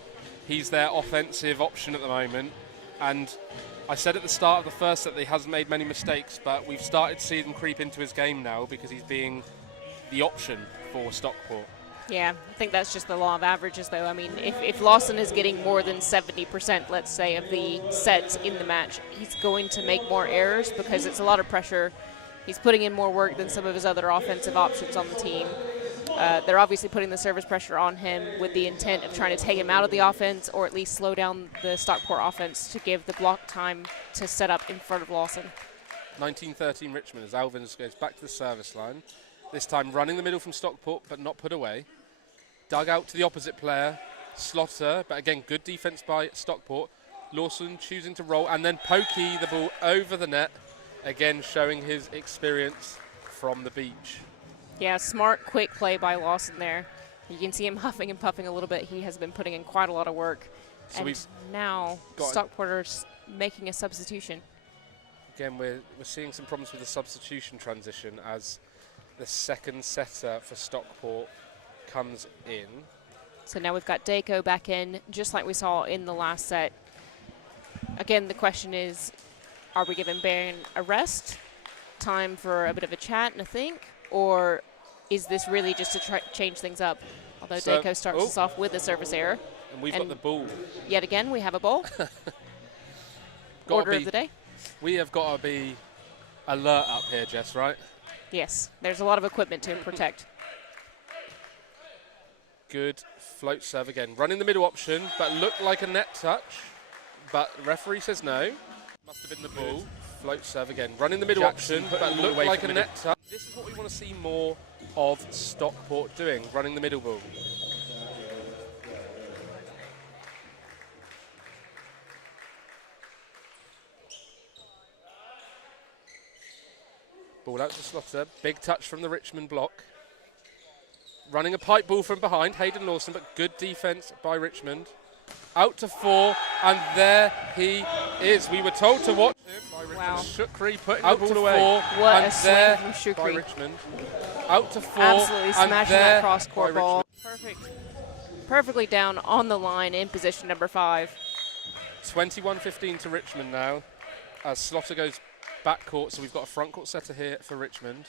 He's their offensive option at the moment, and I said at the start of the first set that he hasn't made many mistakes, but we've started to see him creep into his game now because he's being the option for Stockport. Yeah, I think that's just the law of averages, though. I mean, if Lawson is getting more than 70%, let's say, of the sets in the match, he's going to make more errors because it's a lot of pressure. He's putting in more work than some of his other offensive options on the team. They're obviously putting the service pressure on him with the intent of trying to take him out of the offense or at least slow down the Stockport offense to give the block time to set up in front of Lawson. 19-13 Richmond as Alvins goes back to the service line. This time running the middle from Stockport, but not put away. Dug out to the opposite player, Slaughter, but again, good defense by Stockport. Lawson choosing to roll and then pokey the ball over the net, again showing his experience from the beach. Yeah, smart, quick play by Lawson there. You can see him huffing and puffing a little bit. He has been putting in quite a lot of work. So and now Stockport's making a substitution. Again, we're seeing some problems with the substitution transition as the second setter for Stockport comes in. So now we've got Dako back in, just like we saw in the last set. Again, the question is, are we giving Baron a rest? Time for a bit of a chat and a think? Or is this really just to change things up? Although Dako starts us off with a service error. And we've got the ball. Yet again, we have a ball. Order of the day. We have got to be alert up here, Jess, right? Yes, there's a lot of equipment to protect. Good float serve again. Running the middle option, but looked like a net touch. But the referee says no. Must have been the ball. Float serve again. Running the middle option, but looked like a net touch. This is what we want to see more of Stockport doing, running the middle ball. Ball out to Slaughter. Big touch from the Richmond block. Running a pipe ball from behind, Hayden Lawson, but good defense by Richmond. Out to 4, and there he is. We were told to watch him by Richmond. Wow. Shukri putting the ball away. What and a swing there from Shukri. by Richmond. Out to 4, Absolutely smashing that cross-court ball. Richmond. Perfect. Perfectly down on the line in position number 5. 21-15 to Richmond now, as Slaughter goes back court, so we've got a front court setter here for Richmond.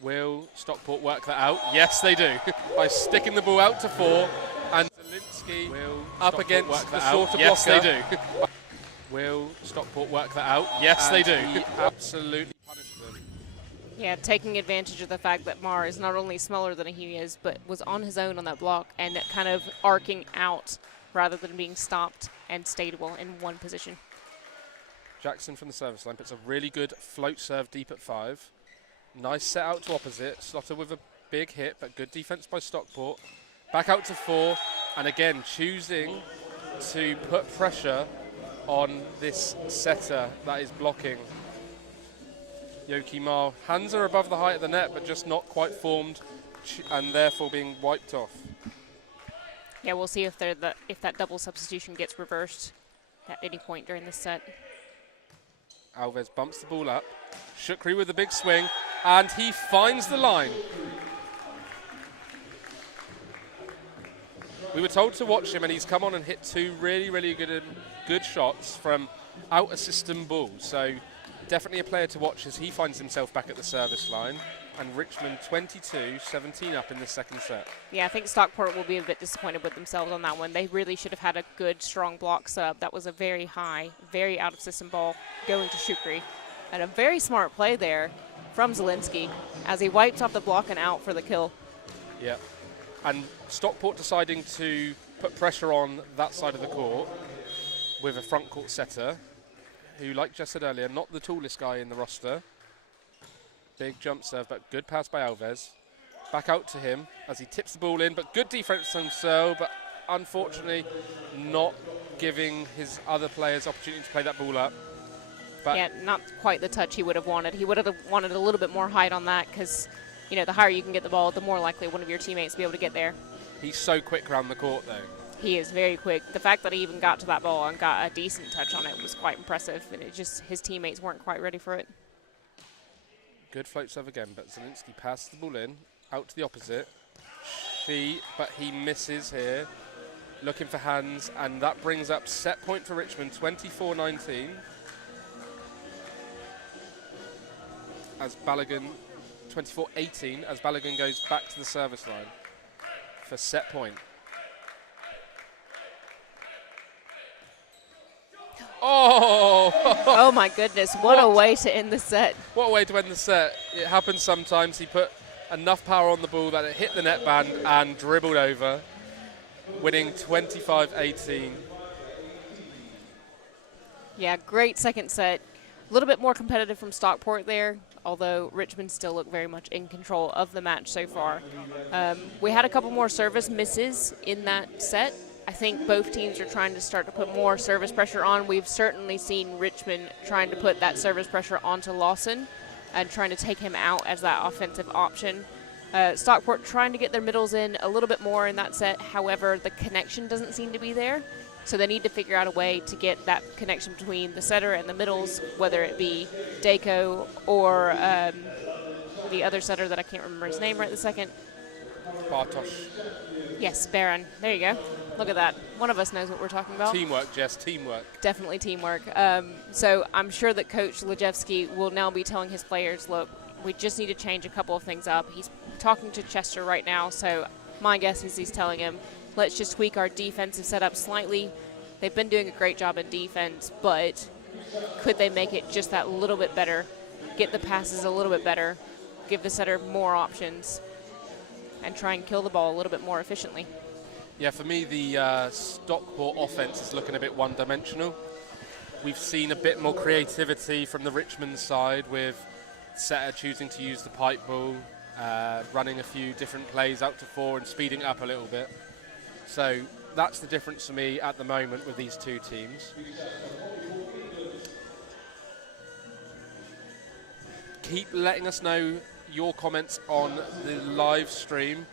Will Stockport work that out? Yes, they do. By sticking the ball out to 4, and Zielinski will up against the shorter blocker. Yes, they do. Will Stockport work that out? Yes, they do. He absolutely punished them. Yeah, taking advantage of the fact that Mar is not only smaller than he is, but was on his own on that block and kind of arcing out rather than being stopped and stable in one position. Jackson from the service line puts a really good float serve deep at 5. Nice set out to opposite. Slaughter with a big hit, but good defense by Stockport. Back out to 4, and again choosing to put pressure on this setter that is blocking. Yoki Mar. Hands are above the height of the net, but just not quite formed, and therefore being wiped off. Yeah, we'll see if that double substitution gets reversed at any point during this set. Alves bumps the ball up. Shukri with a big swing, and he finds the line. We were told to watch him, and he's come on and hit 2 really, really good shots from out a system ball. So definitely a player to watch as he finds himself back at the service line. And Richmond 22-17 up in the second set. Yeah, I think Stockport will be a bit disappointed with themselves on that one. They really should have had a good, strong block set up. That was a very high, very out-of-system ball going to Shukri. And a very smart play there from Zielinski as he wipes off the block and out for the kill. Yeah. And Stockport deciding to put pressure on that side of the court with a front court setter who, like Jess said earlier, not the tallest guy in the roster. Big jump serve, but good pass by Alves. Back out to him as he tips the ball in, but good defense himself, but unfortunately not giving his other players opportunity to play that ball up. But yeah, not quite the touch he would have wanted. He would have wanted a little bit more height on that because, you know, the higher you can get the ball, the more likely one of your teammates to be able to get there. He's so quick around the court, though. He is very quick. The fact that he even got to that ball and got a decent touch on it was quite impressive, and it just his teammates weren't quite ready for it. Good float serve again, but Zielinski passes the ball in, out to the opposite. But he misses here, looking for hands, and that brings up set point for Richmond, 24-19. As Balogun, 24-18, as Balogun goes back to the service line for set point. Oh! Oh my goodness, what a way to end the set. What a way to end the set. It happens sometimes. He put enough power on the ball that it hit the net band and dribbled over, winning 25-18. Yeah, great second set. A little bit more competitive from Stockport there, although Richmond still look very much in control of the match so far. We had a couple more service misses in that set. I think both teams are trying to start to put more service pressure on. We've certainly seen Richmond trying to put that service pressure onto Lawson and trying to take him out as that offensive option. Stockport trying to get their middles in a little bit more in that set. However, the connection doesn't seem to be there. So they need to figure out a way to get that connection between the setter and the middles, whether it be Dako or the other setter that I can't remember his name right this second. Bartosz. Yes, Baron. There you go. Look at that. One of us knows what we're talking about. Teamwork, Jess, teamwork. Definitely teamwork. So I'm sure that Coach Lejewski will now be telling his players, look, we just need to change a couple of things up. He's talking to Chester right now, so my guess is he's telling him, let's just tweak our defensive setup slightly. They've been doing a great job in defense, but could they make it just that little bit better, get the passes a little bit better, give the setter more options, and try and kill the ball a little bit more efficiently? Yeah, for me, the Stockport offense is looking a bit one-dimensional. We've seen a bit more creativity from the Richmond side with setter choosing to use the pipe ball, running a few different plays out to four and speeding up a little bit. So that's the difference for me at the moment with these two teams. Keep letting us know your comments on the live stream.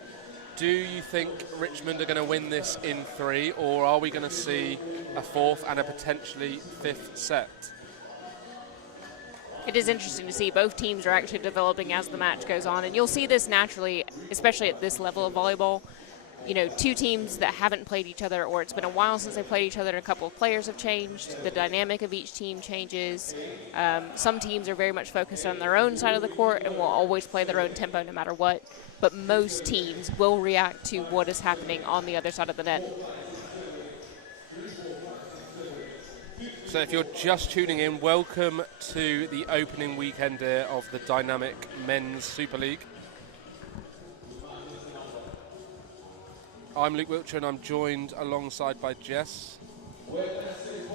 Do you think Richmond are going to win this in 3, or are we going to see a 4th and a potentially 5th set? It is interesting to see both teams are actually developing as the match goes on, and you'll see this naturally, especially at this level of volleyball. You know, two teams that haven't played each other, or it's been a while since they played each other and a couple of players have changed. The dynamic of each team changes. Some teams are very much focused on their own side of the court and will always play their own tempo no matter what. But most teams will react to what is happening on the other side of the net. So if you're just tuning in, welcome to the opening weekend here of the dynamic Men's Super League. I'm Luke Wiltshire and I'm joined alongside by Jess.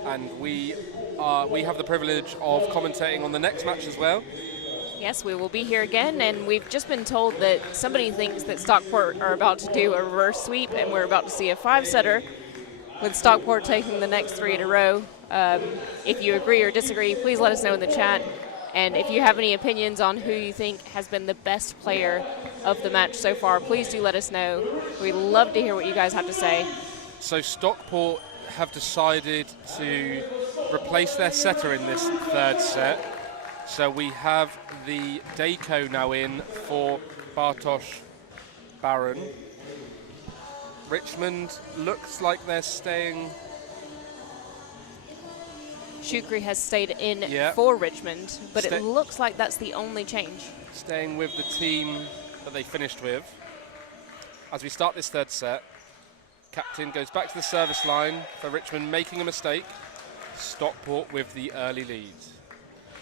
And we have the privilege of commentating on the next match as well. Yes, we will be here again, and we've just been told that somebody thinks that Stockport are about to do a reverse sweep, and we're about to see a 5-setter with Stockport taking the next 3 in a row. If you agree or disagree, please let us know in the chat. And if you have any opinions on who you think has been the best player of the match so far, please do let us know. We'd love to hear what you guys have to say. So Stockport have decided to replace their setter in this 3rd set. So we have the Dako now in for Bartosz Baron. Richmond looks like they're staying. Shukri has stayed in for Richmond, but it looks like that's the only change. Staying with the team that they finished with. As we start this 3rd set, captain goes back to the service line for Richmond, making a mistake. Stockport with the early lead.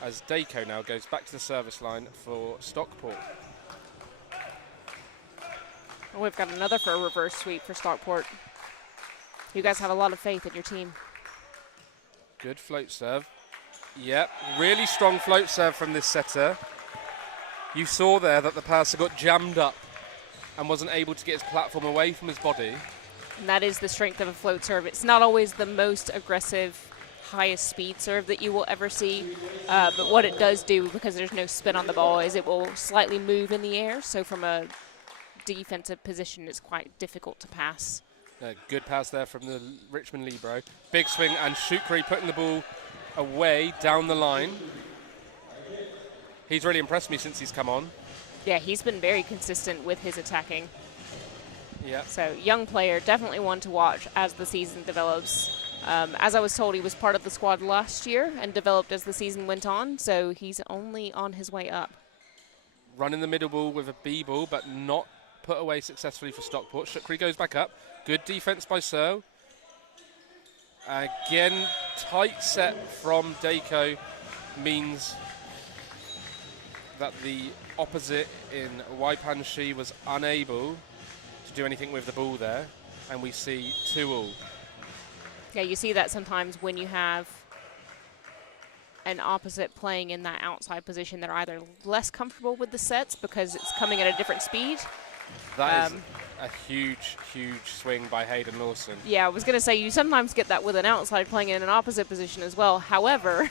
As Dako now goes back to the service line for Stockport. We've got another for a reverse sweep for Stockport. You guys have a lot of faith in your team. Good float serve. Yep, really strong float serve from this setter. You saw there that the passer got jammed up and wasn't able to get his platform away from his body. And that is the strength of a float serve. It's not always the most aggressive, highest speed serve that you will ever see, but what it does do, because there's no spin on the ball, is it will slightly move in the air, so from a defensive position it's quite difficult to pass. Good pass there from the Richmond libero. Big swing, and Shukri putting the ball away down the line. He's really impressed me since he's come on. Yeah, he's been very consistent with his attacking. Yeah. So young player, definitely one to watch as the season develops. As I was told, he was part of the squad last year and developed as the season went on, so he's only on his way up. Running the middle ball with a B ball, but not put away successfully for Stockport. Shukri goes back up. Good defense by Searle. Again, tight set from Dako means that the opposite in Waipanshi was unable to do anything with the ball there, and we see 2-all. Yeah, you see that sometimes when you have an opposite playing in that outside position. They're either less comfortable with the sets because it's coming at a different speed. That is a huge, huge swing by Hayden Lawson. Yeah, I was going to say you sometimes get that with an outside playing in an opposite position as well. However,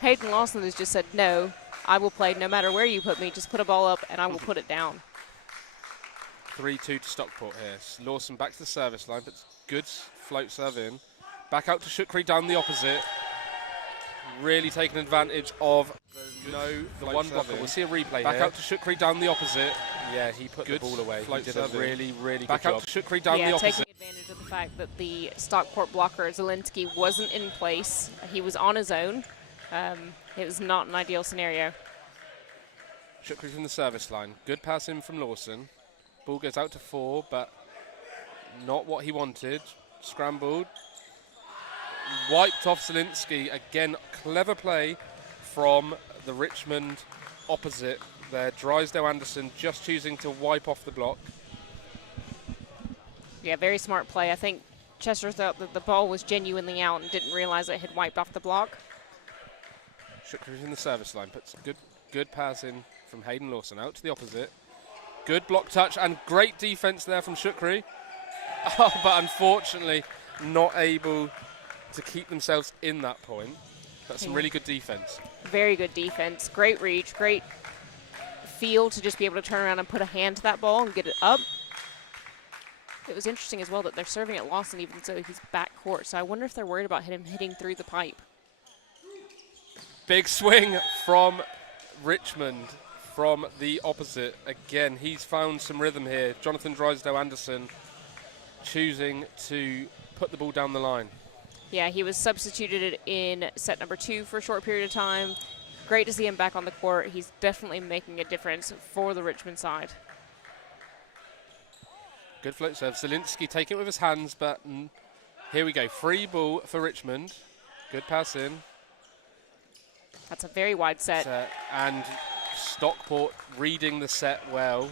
Hayden Lawson has just said, no, I will play no matter where you put me. Just put a ball up and I will put it down. 3-2 to Stockport here. Lawson back to the service line, but good float serve in. Back out to Shukri down the opposite. Really taking advantage of the one blocker. We'll see a replay back here. Back out to Shukri down the opposite. Yeah, he put the ball away. He did a really, really good job. Back out to Shukri down the opposite. Taking advantage of the fact that the Stockport blocker, Zielinski, wasn't in place. He was on his own. It was not an ideal scenario. Shukri from the service line. Good pass in from Lawson. Ball goes out to 4, but not what he wanted. Scrambled. Wiped off Zielinski. Again, clever play from the Richmond opposite there. Drysdale Anderson just choosing to wipe off the block. Yeah, very smart play. I think Chester thought that the ball was genuinely out and didn't realize it had wiped off the block. Shukri's in the service line. Puts good pass in from Hayden Lawson out to the opposite. Good block touch and great defense there from Shukri. Oh, but unfortunately not able to keep themselves in that point. But some really good defense. Very good defense. Great reach. Great feel to just be able to turn around and put a hand to that ball and get it up. It was interesting as well that they're serving at Lawson even though he's back court. So I wonder if they're worried about him hitting through the pipe. Big swing from Richmond from the opposite. Again, he's found some rhythm here. Jonathan Drysdale Anderson choosing to put the ball down the line. Yeah, he was substituted in set number 2 for a short period of time. Great to see him back on the court. He's definitely making a difference for the Richmond side. Good float serve. Zielinski taking it with his hands, but here we go. Free ball for Richmond. Good pass in. That's a very wide set. And Stockport reading the set well.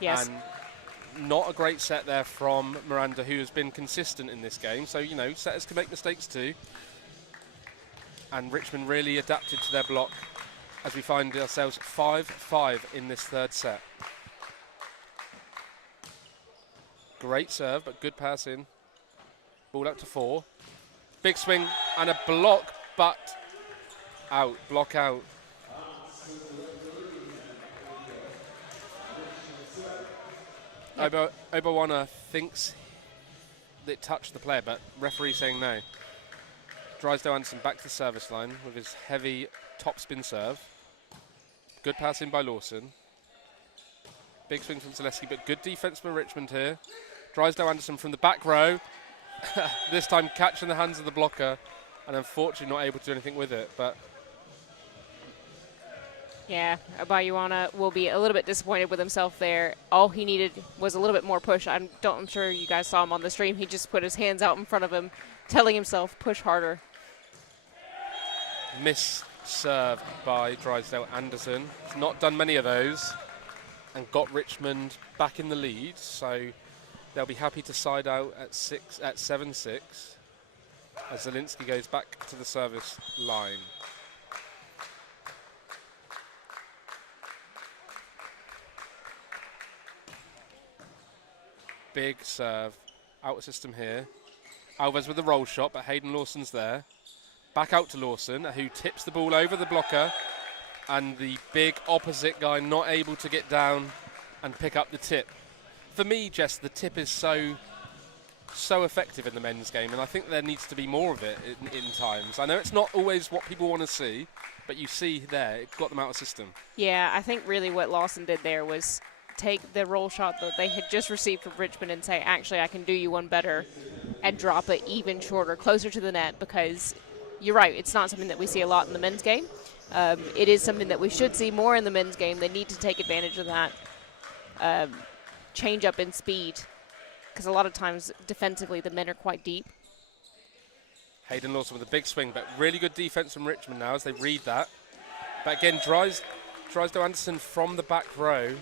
Yes. And not a great set there from Miranda, who has been consistent in this game. So, you know, setters can make mistakes too. And Richmond really adapted to their block as we find ourselves 5-5 in this third set. Great serve, but good pass in. Ball out to 4. Big swing and a block, but out. Block out. Yep. Obawana thinks it touched the player, but referee saying no. Drysdale Anderson back to the service line with his heavy top spin serve. Good pass in by Lawson. Big swing from Zaleski, but good defense from Richmond here. Drysdale Anderson from the back row. This time catching the hands of the blocker and unfortunately not able to do anything with it. But yeah, Obayuana will be a little bit disappointed with himself there. All he needed was a little bit more push. I'm sure you guys saw him on the stream. He just put his hands out in front of him, telling himself, push harder. Miss serve by Drysdale Anderson. He's not done many of those and got Richmond back in the lead. So They'll be happy to side out at 7-6 as Zielinski goes back to the service line. Big serve, out of system here. Alves with the roll shot, but Hayden Lawson's there. Back out to Lawson, who tips the ball over the blocker, and the big opposite guy not able to get down and pick up the tip. For me, Jess, the tip is so effective in the men's game, and I think there needs to be more of it in times. I know it's not always what people want to see, but you see there, it got them out of system. Yeah, I think really what Lawson did there was take the roll shot that they had just received from Richmond and say, actually, I can do you one better, and drop it even shorter, closer to the net, because you're right, it's not something that we see a lot in the men's game. It is something that we should see more in the men's game. They need to take advantage of that change up in speed, because a lot of times defensively the men are quite deep. Hayden Lawson with a big swing, but really good defense from Richmond now as they read that. But again, Drysdale Anderson from the back row,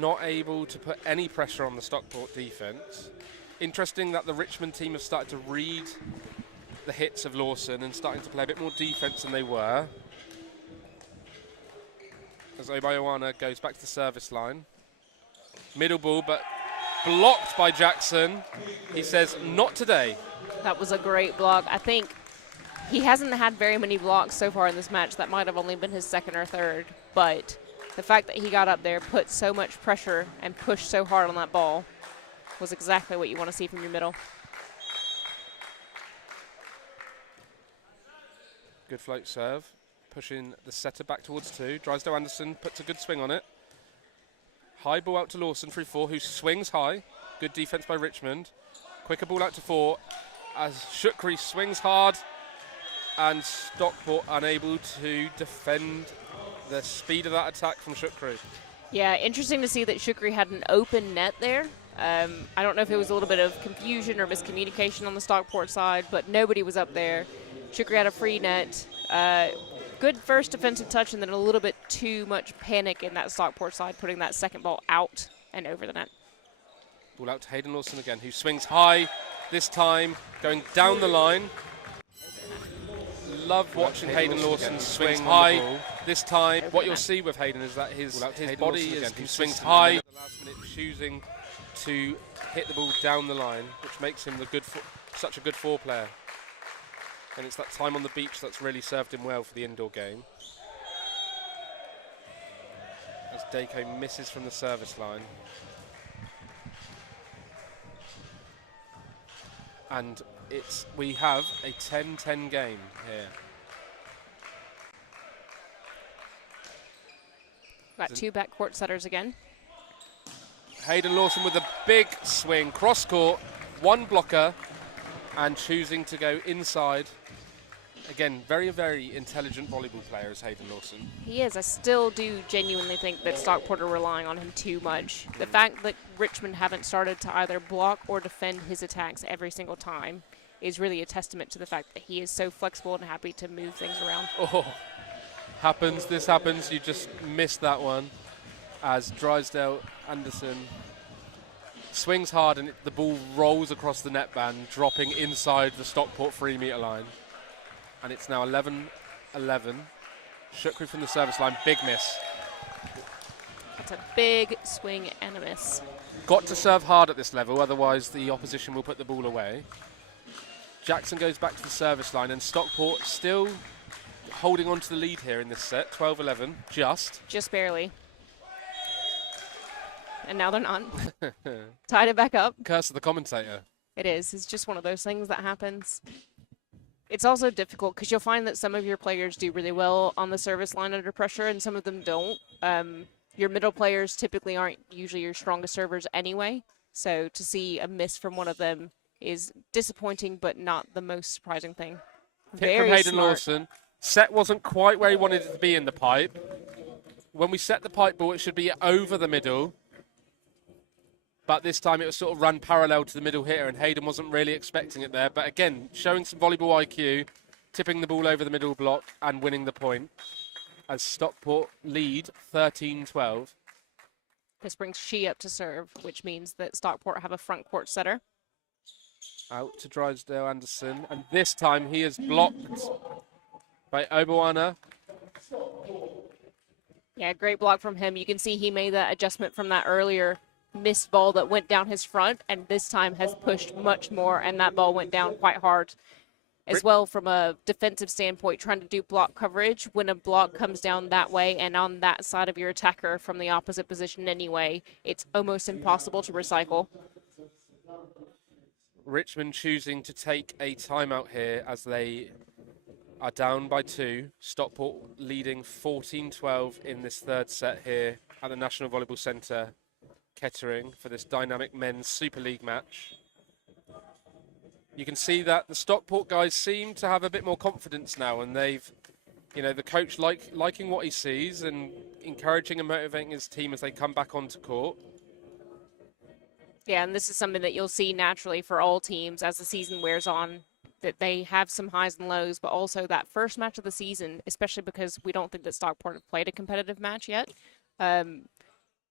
not able to put any pressure on the Stockport defense. Interesting that the Richmond team have started to read the hits of Lawson and starting to play a bit more defense than they were. As Obayoana goes back to the service line. Middle ball, but blocked by Jackson. He says, not today. That was a great block. I think he hasn't had very many blocks so far in this match. That might have only been his second or third, but the fact that he got up there, put so much pressure, and pushed so hard on that ball was exactly what you want to see from your middle. Good float serve, pushing the setter back towards 2. Drysdale Anderson puts a good swing on it. High ball out to Lawson through 4, who swings high. Good defense by Richmond. Quicker ball out to 4 as Shukri swings hard, and Stockport unable to defend the speed of that attack from Shukri. Yeah, interesting to see that Shukri had an open net there. I don't know if it was a little bit of confusion or miscommunication on the Stockport side, but nobody was up there. Shukri had a free net. Good first defensive touch, and then a little bit too much panic in that Stockport side, putting that second ball out and over the net. Ball out to Hayden Lawson again, who swings high this time, going down the line. Love watching Hayden Lawson swing high this time. What you'll see with Hayden is that his body is, who swings high. The last minute choosing to hit the ball down the line, which makes him such a good 4 player. And it's that time on the beach that's really served him well for the indoor game. As Dako misses from the service line. And we have a 10-10 game here. Got 2 backcourt setters again. Hayden Lawson with a big swing, cross court, 1 blocker, and choosing to go inside. Again, very, very intelligent volleyball player is Hayden Lawson. He is. I still do genuinely think that Stockport are relying on him too much. The fact that Richmond haven't started to either block or defend his attacks every single time is really a testament to the fact that he is so flexible and happy to move things around. Oh, this happens. You just missed that one as Drysdale Anderson swings hard and the ball rolls across the net band, dropping inside the Stockport 3-meter line. And it's now 11-11. Shukri from the service line, big miss. That's a big swing and a miss. Got to serve hard at this level, otherwise the opposition will put the ball away. Jackson goes back to the service line, and Stockport still holding on to the lead here in this set, 12-11, just barely. And now they're not. Tied it back up. Curse of the commentator. It is. It's just one of those things that happens. It's also difficult because you'll find that some of your players do really well on the service line under pressure and some of them don't. Your middle players typically aren't usually your strongest servers anyway. So to see a miss from one of them is disappointing, but not the most surprising thing. Hit from Hayden Lawson. Set wasn't quite where he wanted it to be in the pipe. When we set the pipe ball, it should be over the middle. But this time it was sort of run parallel to the middle hitter, and Hayden wasn't really expecting it there. But again, showing some volleyball IQ, tipping the ball over the middle block and winning the point as Stockport lead 13-12. This brings She up to serve, which means that Stockport have a front court setter. Out to Drysdale Anderson, and this time he is blocked by Obawana. Yeah, great block from him. You can see he made that adjustment from that earlier missed ball that went down his front, and this time has pushed much more, and that ball went down quite hard. As well, from a defensive standpoint, trying to do block coverage, when a block comes down that way and on that side of your attacker from the opposite position anyway, it's almost impossible to recycle. Richmond choosing to take a timeout here as they are down by 2. Stockport leading 14-12 in this third set here at the National Volleyball Centre, Kettering, for this dynamic men's Super League match. You can see that the Stockport guys seem to have a bit more confidence now, and they've, the coach liking what he sees and encouraging and motivating his team as they come back onto court. Yeah, and this is something that you'll see naturally for all teams as the season wears on, that they have some highs and lows, but also that first match of the season, especially because we don't think that Stockport have played a competitive match yet,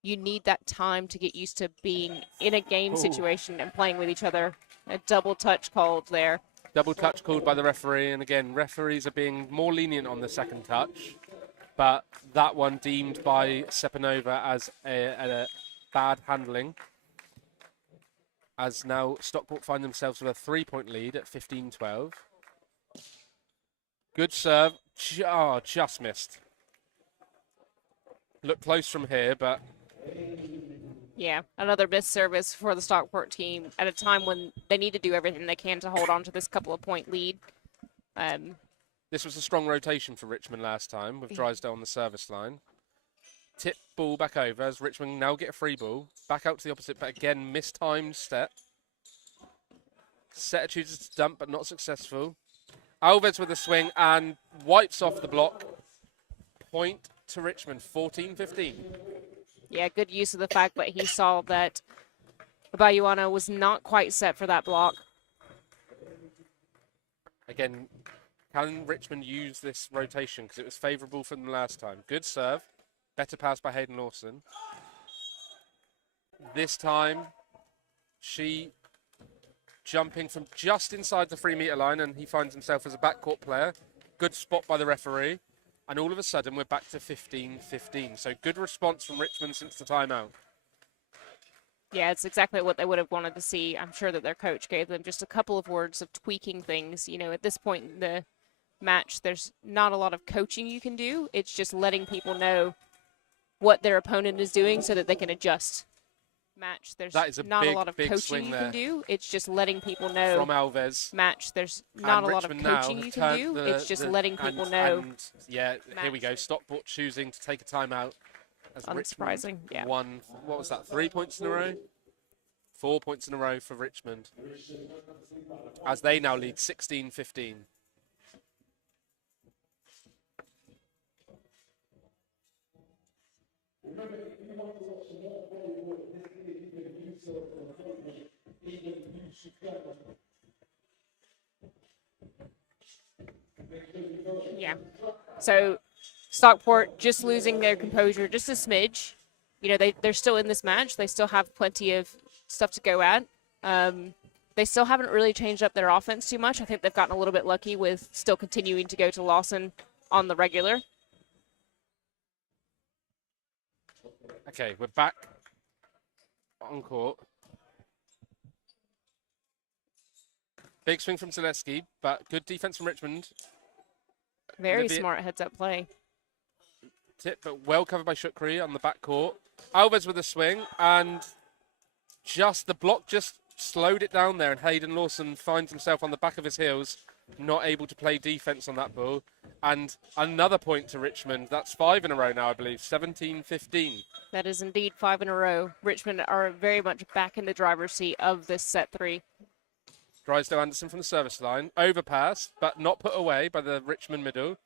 you need that time to get used to being in a game situation and playing with each other. A double touch called there. Double touch called by the referee, and again, referees are being more lenient on the second touch, but that one deemed by Sepanova as a bad handling. As now Stockport find themselves with a 3-point lead at 15-12. Good serve. Just missed. Look close from here, but... Yeah, another missed service for the Stockport team at a time when they need to do everything they can to hold on to this couple of point lead. This was a strong rotation for Richmond last time with Drysdale on the service line. Tip ball back over as Richmond now get a free ball. Back out to the opposite, but again, mistimed step. Setter chooses to dump, but not successful. Alves with a swing and wipes off the block. Point to Richmond, 14-15. Yeah, good use of the fact that he saw that Bayuana was not quite set for that block. Again, can Richmond use this rotation? Because it was favourable for them last time. Good serve. Better pass by Hayden Lawson. This time, She jumping from just inside the 3-metre line, and he finds himself as a backcourt player. Good spot by the referee. And all of a sudden, we're back to 15-15. So good response from Richmond since the timeout. Yeah, it's exactly what they would have wanted to see. I'm sure that their coach gave them just a couple of words of tweaking things. At this point in the match, there's not a lot of coaching you can do. It's just letting people know what their opponent is doing so that they can adjust. Match, there's not a lot of coaching you can do. It's just letting people know. From Alves. Match, there's not a lot of coaching you can do. It's just letting people know. Yeah, here we go. Stockport choosing to take a timeout. Unsurprising, yeah. What was that, 3 points in a row? 4 points in a row for Richmond. As they now lead 16-15. Yeah. So Stockport just losing their composure just a smidge. They're still in this match. They still have plenty of stuff to go at. They still haven't really changed up their offense too much. I think they've gotten a little bit lucky with still continuing to go to Lawson on the regular. Okay, we're back on court. Big swing from Zaleski, but good defense from Richmond. Very smart heads-up play. Tip, but well covered by Shukri on the back court. Alves with a swing, and the block just slowed it down there, and Hayden Lawson finds himself on the back of his heels, not able to play defense on that ball. And another point to Richmond. That's 5 in a row now, I believe. 17-15. That is indeed 5 in a row. Richmond are very much back in the driver's seat of this set 3. Drysdale Anderson from the service line. Overpass, but not put away by the Richmond middle.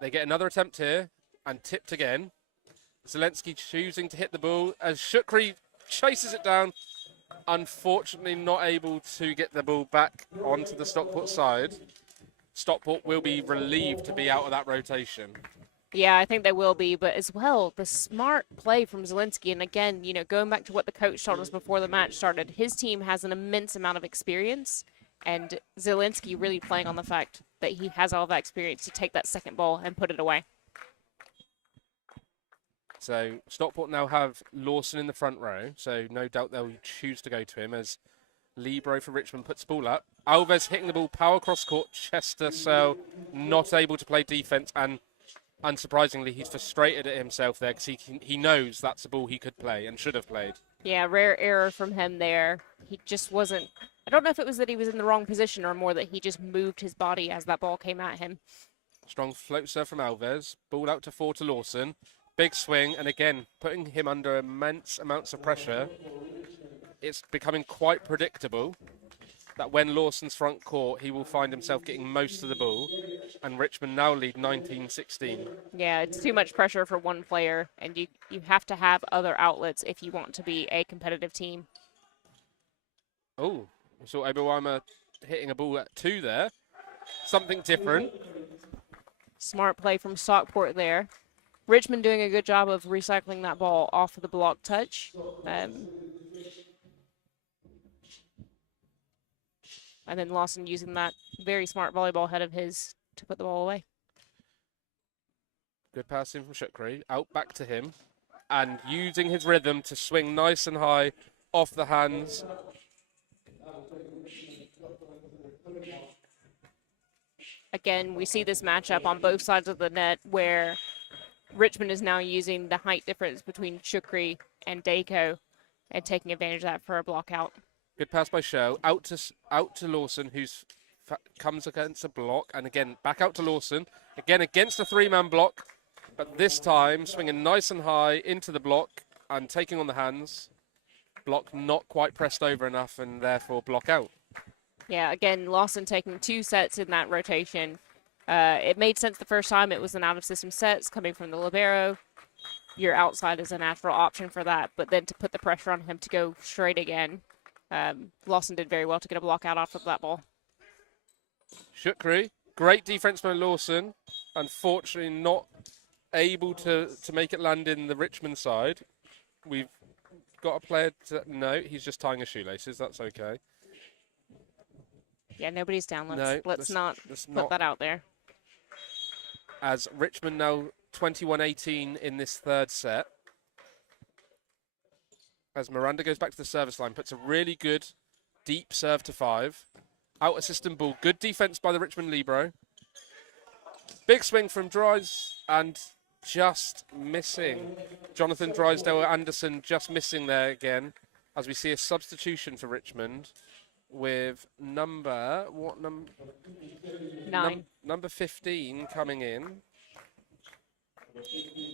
They get another attempt here and tipped again. Zelensky choosing to hit the ball as Shukri chases it down. Unfortunately, not able to get the ball back onto the Stockport side. Stockport will be relieved to be out of that rotation. Yeah, I think they will be, but as well, the smart play from Zelensky, and again, going back to what the coach told us before the match started, his team has an immense amount of experience, and Zelensky really playing on the fact that he has all that experience to take that second ball and put it away. So Stockport now have Lawson in the front row, so no doubt they'll choose to go to him as Libro for Richmond puts the ball up. Alves hitting the ball, power cross court. Chester Searle not able to play defence, and unsurprisingly, he's frustrated at himself there because he knows that's a ball he could play and should have played. Yeah, rare error from him there. He just wasn't. I don't know if it was that he was in the wrong position or more that he just moved his body as that ball came at him. Strong float serve from Alves. Ball out to 4 to Lawson. Big swing, and again, putting him under immense amounts of pressure. It's becoming quite predictable that when Lawson's front court, he will find himself getting most of the ball, and Richmond now lead 19-16. Yeah, it's too much pressure for one player, and you have to have other outlets if you want to be a competitive team. Oh, we saw Oberweimer hitting a ball at 2 there. Something different. Smart play from Stockport there. Richmond doing a good job of recycling that ball off of the block touch. And then Lawson using that very smart volleyball head of his to put the ball away. Good pass in from Shukri. Out back to him. And using his rhythm to swing nice and high off the hands. Again, we see this matchup on both sides of the net where Richmond is now using the height difference between Shukri and Dako and taking advantage of that for a block out. Good pass by Shell. Out to Lawson, who's comes against a block. And again, back out to Lawson. Again, against a 3-man block. But this time, swinging nice and high into the block and taking on the hands. Block not quite pressed over enough and therefore block out. Yeah, again, Lawson taking 2 sets in that rotation. It made sense the first time. It was an out-of-system sets coming from the libero. Your outside is a natural option for that. But then to put the pressure on him to go straight again, Lawson did very well to get a block out off of that ball. Shukri, great defense by Lawson. Unfortunately, not able to make it land in the Richmond side. We've got a player no, he's just tying his shoelaces. That's okay. Yeah, nobody's down. Let's not put not that out there. As Richmond now 21-18 in this third set. As Miranda goes back to the service line, puts a really good deep serve to 5. Out assistant ball. Good defense by the Richmond libero. Big swing from Dries and just missing. Jonathan Drysdale Anderson just missing there again. As we see a substitution for Richmond with number 9. Number 15 coming in.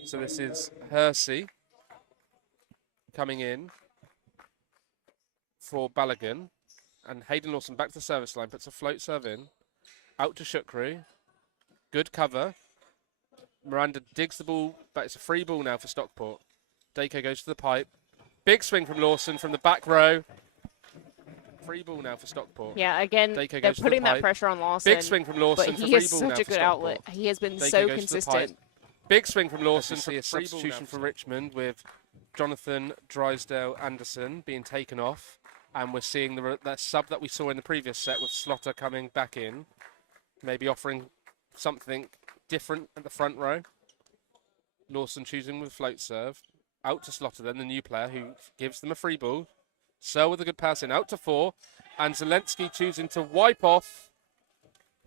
So this is Hersey coming in for Balogun. And Hayden Lawson back to the service line, puts a float serve in. Out to Shukri. Good cover. Miranda digs the ball, but it's a free ball now for Stockport. Dako goes to the pipe. Big swing from Lawson from the back row. Free ball now for Stockport. Yeah, again, they're putting that pressure on Lawson. Big swing from Lawson but for free ball now for he has such a good outlet. He has been so consistent. Big swing from Lawson for a substitution for Richmond with Jonathan Drysdale Anderson being taken off. And we're seeing that sub that we saw in the previous set with Slotter coming back in. Maybe offering something different at the front row. Lawson choosing with float serve. Out to Slotter then, the new player who gives them a free ball. Searle with a good pass in, out to 4. And Zelensky choosing to wipe off.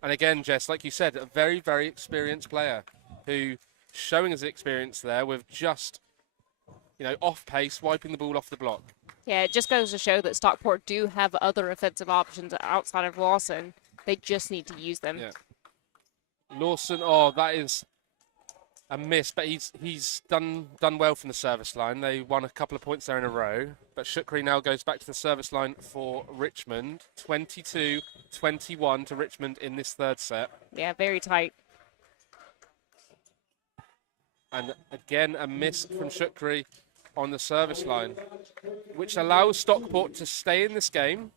And again, Jess, like you said, a very, very experienced player who showing his experience there with just, off pace, wiping the ball off the block. Yeah, it just goes to show that Stockport do have other offensive options outside of Lawson. They just need to use them. Yeah. Lawson, that is a miss, but he's done well from the service line. They won a couple of points there in a row. But Shukri now goes back to the service line for Richmond. 22-21 to Richmond in this third set. Yeah, very tight. And again, a miss from Shukri on the service line, which allows Stockport to stay in this game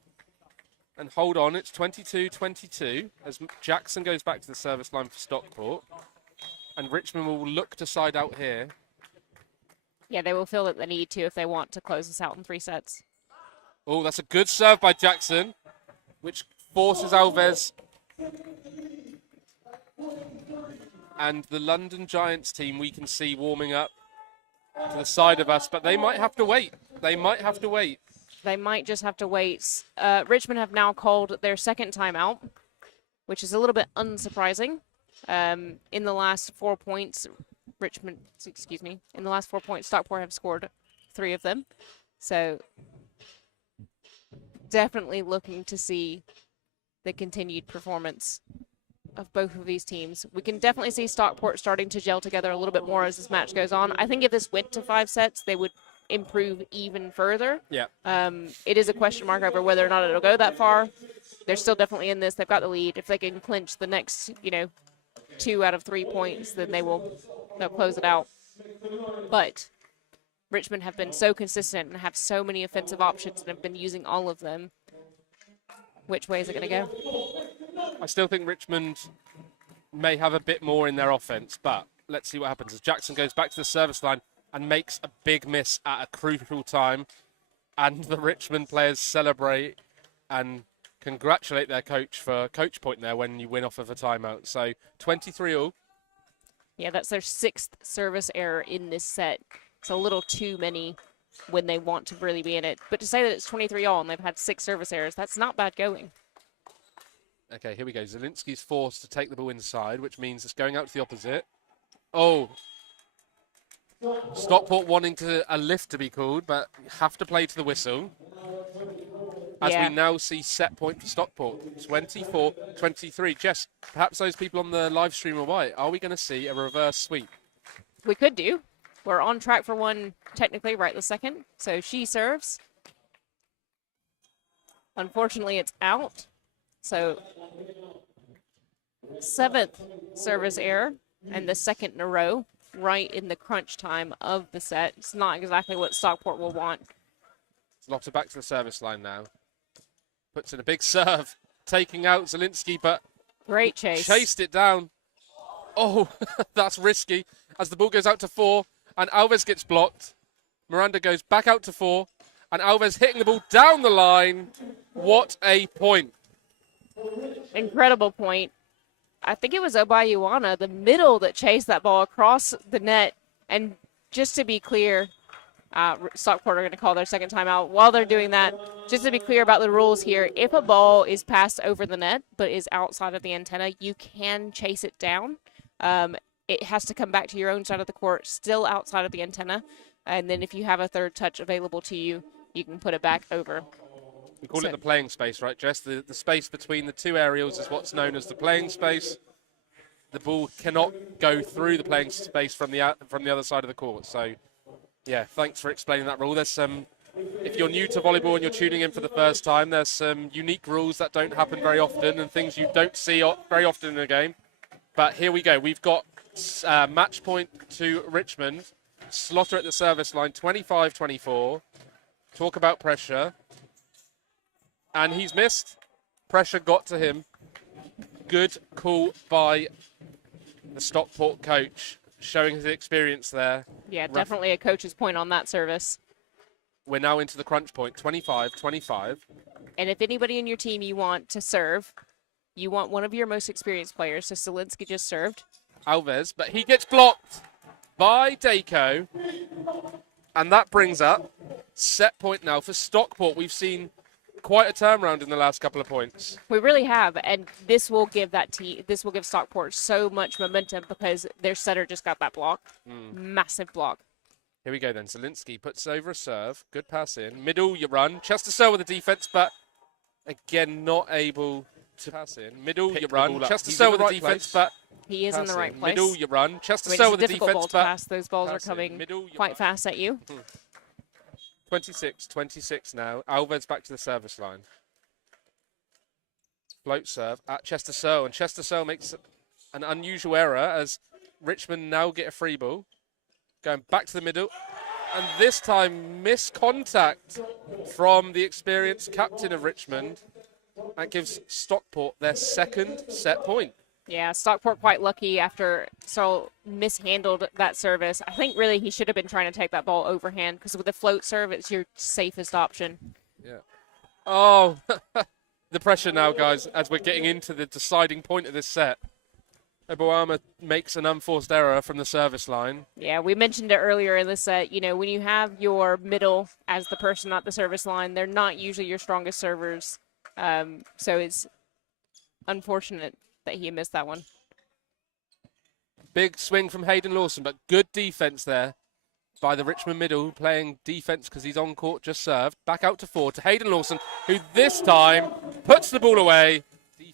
and hold on. It's 22-22 as Jackson goes back to the service line for Stockport. And Richmond will look to side out here. Yeah, they will feel that they need to if they want to close this out in 3 sets. Oh, that's a good serve by Jackson, which forces Alves. And the London Giants team we can see warming up to the side of us, but they might have to wait. They might have to wait. They might just have to wait. Richmond have now called their second timeout, which is a little bit unsurprising. In the last 4 points, in the last 4 points, Stockport have scored 3 of them. So definitely looking to see the continued performance of both of these teams. We can definitely see Stockport starting to gel together a little bit more as this match goes on. I think if this went to 5 sets, they would improve even further. Yeah. It is a question mark over whether or not it'll go that far. They're still definitely in this. They've got the lead. If they can clinch the next, 2 out of 3 points, then they'll close it out. But Richmond have been so consistent and have so many offensive options and have been using all of them. Which way is it going to go? I still think Richmond may have a bit more in their offense, but let's see what happens as Jackson goes back to the service line and makes a big miss at a crucial time. And the Richmond players celebrate and congratulate their coach for coach point there when you win off of a timeout. So 23-all. Yeah, that's their 6th service error in this set. It's a little too many when they want to really be in it. But to say that it's 23-all and they've had 6 service errors, that's not bad going. Okay, here we go. Zielinski's forced to take the ball inside, which means it's going out to the opposite. Oh. Stockport wanting a lift to be called, but have to play to the whistle. As we now see set point for Stockport, 24-23. Jess, perhaps those people on the live stream are right. Are we going to see a reverse sweep? We could do. We're on track for one technically right this second. So she serves. Unfortunately, it's out. So 7th service error and the 2nd in a row right in the crunch time of the set. It's not exactly what Stockport will want. Lotta back to the service line now. Puts in a big serve, taking out Zielinski, but great chase. Chased it down. Oh, that's risky as the ball goes out to 4 and Alves gets blocked. Miranda goes back out to 4 and Alves hitting the ball down the line. What a point. Incredible point. I think it was Obayuana, the middle, that chased that ball across the net. And just to be clear, Stockport are going to call their second timeout. While they're doing that, just to be clear about the rules here, if a ball is passed over the net but is outside of the antenna, you can chase it down. It has to come back to your own side of the court, still outside of the antenna. And then if you have a third touch available to you, you can put it back over. We call it the playing space, right, Jess? The space between the 2 aerials is what's known as the playing space. The ball cannot go through the playing space from the other side of the court. So, yeah, thanks for explaining that rule. There's some, if you're new to volleyball and you're tuning in for the first time, there's some unique rules that don't happen very often and things you don't see very often in a game. But here we go. We've got match point to Richmond. Slaughter at the service line, 25-24. Talk about pressure. And he's missed. Pressure got to him. Good call by the Stockport coach, showing his experience there. Yeah, definitely a coach's point on that service. We're now into the crunch point, 25-25. And if anybody in your team you want to serve, you want one of your most experienced players. So Zielinski just served. Alves, but he gets blocked by Dako. And that brings up set point now for Stockport. We've seen quite a turnaround in the last couple of points. We really have, and this will give Stockport so much momentum because their setter just got that block. Massive block. Here we go then. Zielinski puts over a serve. Good pass in. Middle, you run. Chester Searle with the defense, but again, not able to pass in. Middle, you run. Chester Searle with the defense, but he is in the right place. Middle, you run. Chester Searle with the defense, but pass. Those balls are coming quite fast at you. 26-26 now. Alves back to the service line. Float serve at Chester Searle, and Chester Searle makes an unusual error as Richmond now get a free ball. Going back to the middle, and this time missed contact from the experienced captain of Richmond. That gives Stockport their 2nd set point. Yeah, Stockport quite lucky after so mishandled that service. I think really he should have been trying to take that ball overhand because with the float serve, it's your safest option. Yeah. Oh, the pressure now, guys, as we're getting into the deciding point of this set. Obuama makes an unforced error from the service line. Yeah, we mentioned it earlier in the set. You know, when you have your middle as the person at the service line, they're not usually your strongest servers. So it's unfortunate that he missed that one. Big swing from Hayden Lawson, but good defense there by the Richmond middle, playing defense because he's on court, just served. Back out to 4 to Hayden Lawson, who this time puts the ball away.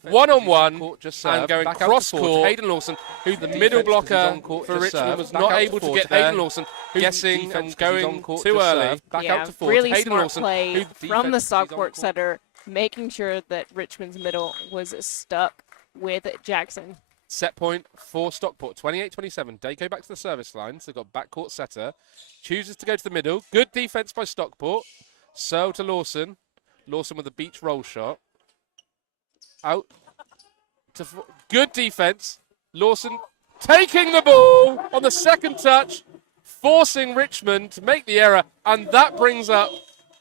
One-on-one, and going cross-court. Hayden Lawson, who the middle blocker for Richmond was not able to get Hayden Lawson, guessing and going too early. Back out to 4 really to Hayden smart Lawson, play from the Stockport setter, making sure that Richmond's middle was stuck with Jackson. Set point for Stockport, 28-27. Dako back to the service line, so they've got backcourt setter. Chooses to go to the middle. Good defense by Stockport. Searle to Lawson. Lawson with a beach roll shot. Out to good defense. Lawson taking the ball on the second touch, forcing Richmond to make the error, and that brings up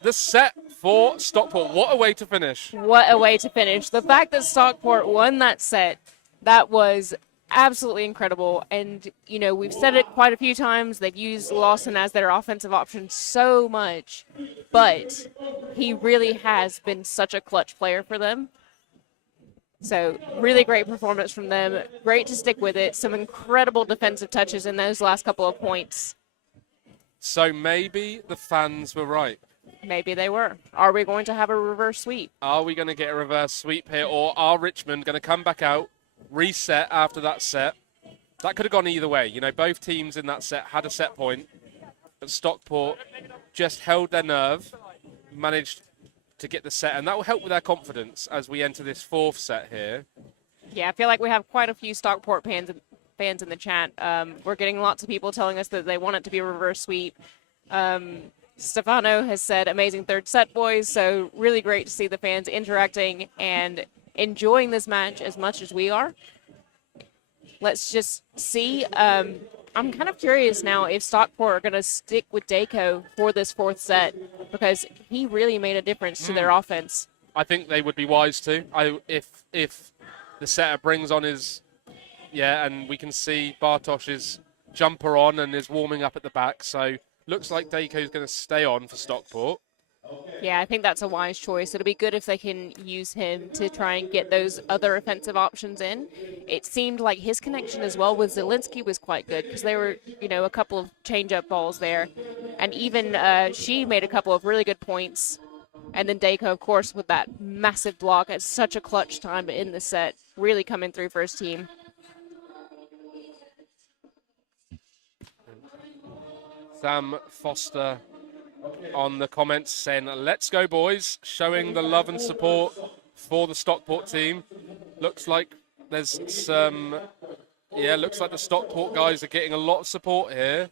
the set for Stockport. What a way to finish. What a way to finish. The fact that Stockport won that set, that was absolutely incredible. And, you know, we've said it quite a few times. They've used Lawson as their offensive option so much, but he really has been such a clutch player for them. So really great performance from them. Great to stick with it. Some incredible defensive touches in those last couple of points. So maybe the fans were right. Maybe they were. Are we going to have a reverse sweep? Are we going to get a reverse sweep here, or are Richmond going to come back out, reset after that set? That could have gone either way. You know, both teams in that set had a set point, but Stockport just held their nerve, managed to get the set, and that will help with their confidence as we enter this fourth set here. Yeah, I feel like we have quite a few Stockport fans in the chat. We're getting lots of people telling us that they want it to be a reverse sweep. Stefano has said, amazing third set, boys. So really great to see the fans interacting and enjoying this match as much as we are. Let's just see. I'm kind of curious now if Stockport are going to stick with Dako for this fourth set because he really made a difference to their offense. I think they would be wise to. If the setter brings on his, and we can see Bartosz's jumper on and is warming up at the back. So looks like Dako's going to stay on for Stockport. Yeah, I think that's a wise choice. It'll be good if they can use him to try and get those other offensive options in. It seemed like his connection as well with Zielinski was quite good because there were, you know, a couple of change-up balls there. And even she made a couple of really good points. And then Dako, of course, with that massive block at such a clutch time in the set, really coming through for his team. Sam Foster on the comments saying, let's go, boys, showing the love and support for the Stockport team. Looks like there's some, looks like the Stockport guys are getting a lot of support here.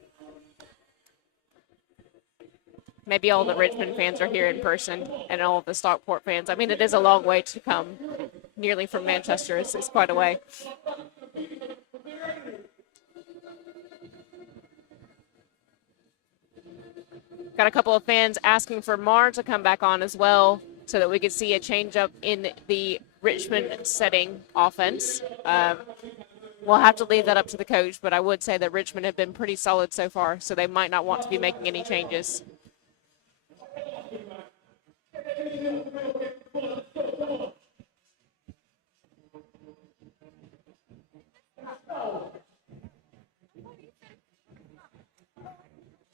Maybe all the Richmond fans are here in person and all of the Stockport fans. I mean, it is a long way to come, nearly from Manchester. It's quite a way. Got a couple of fans asking for Mar to come back on as well so that we could see a change up in the Richmond setting offense. We'll have to leave that up to the coach, but I would say that Richmond have been pretty solid so far, so they might not want to be making any changes.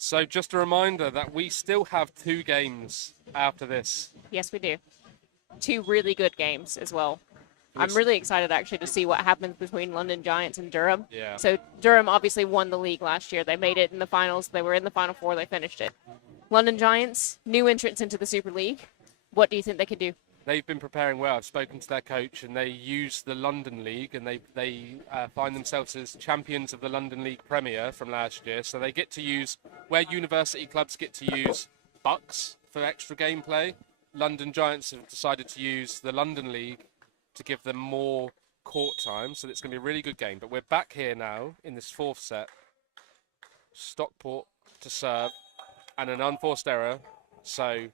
So just a reminder that we still have 2 games after this. Yes, we do. 2 really good games as well. I'm really excited actually to see what happens between London Giants and Durham. Yeah. So Durham obviously won the league last year. They made it in the finals. They were in the Final Four. They finished it. London Giants, new entrants into the Super League. What do you think they could do? They've been preparing well. I've spoken to their coach, and they use the London League, and they find themselves as champions of the London League Premier from last year. So they get to use, where university clubs get to use bucks for extra gameplay, London Giants have decided to use the London League to give them more court time, so it's going to be a really good game. But we're back here now in this fourth set. Stockport to serve and an unforced error. So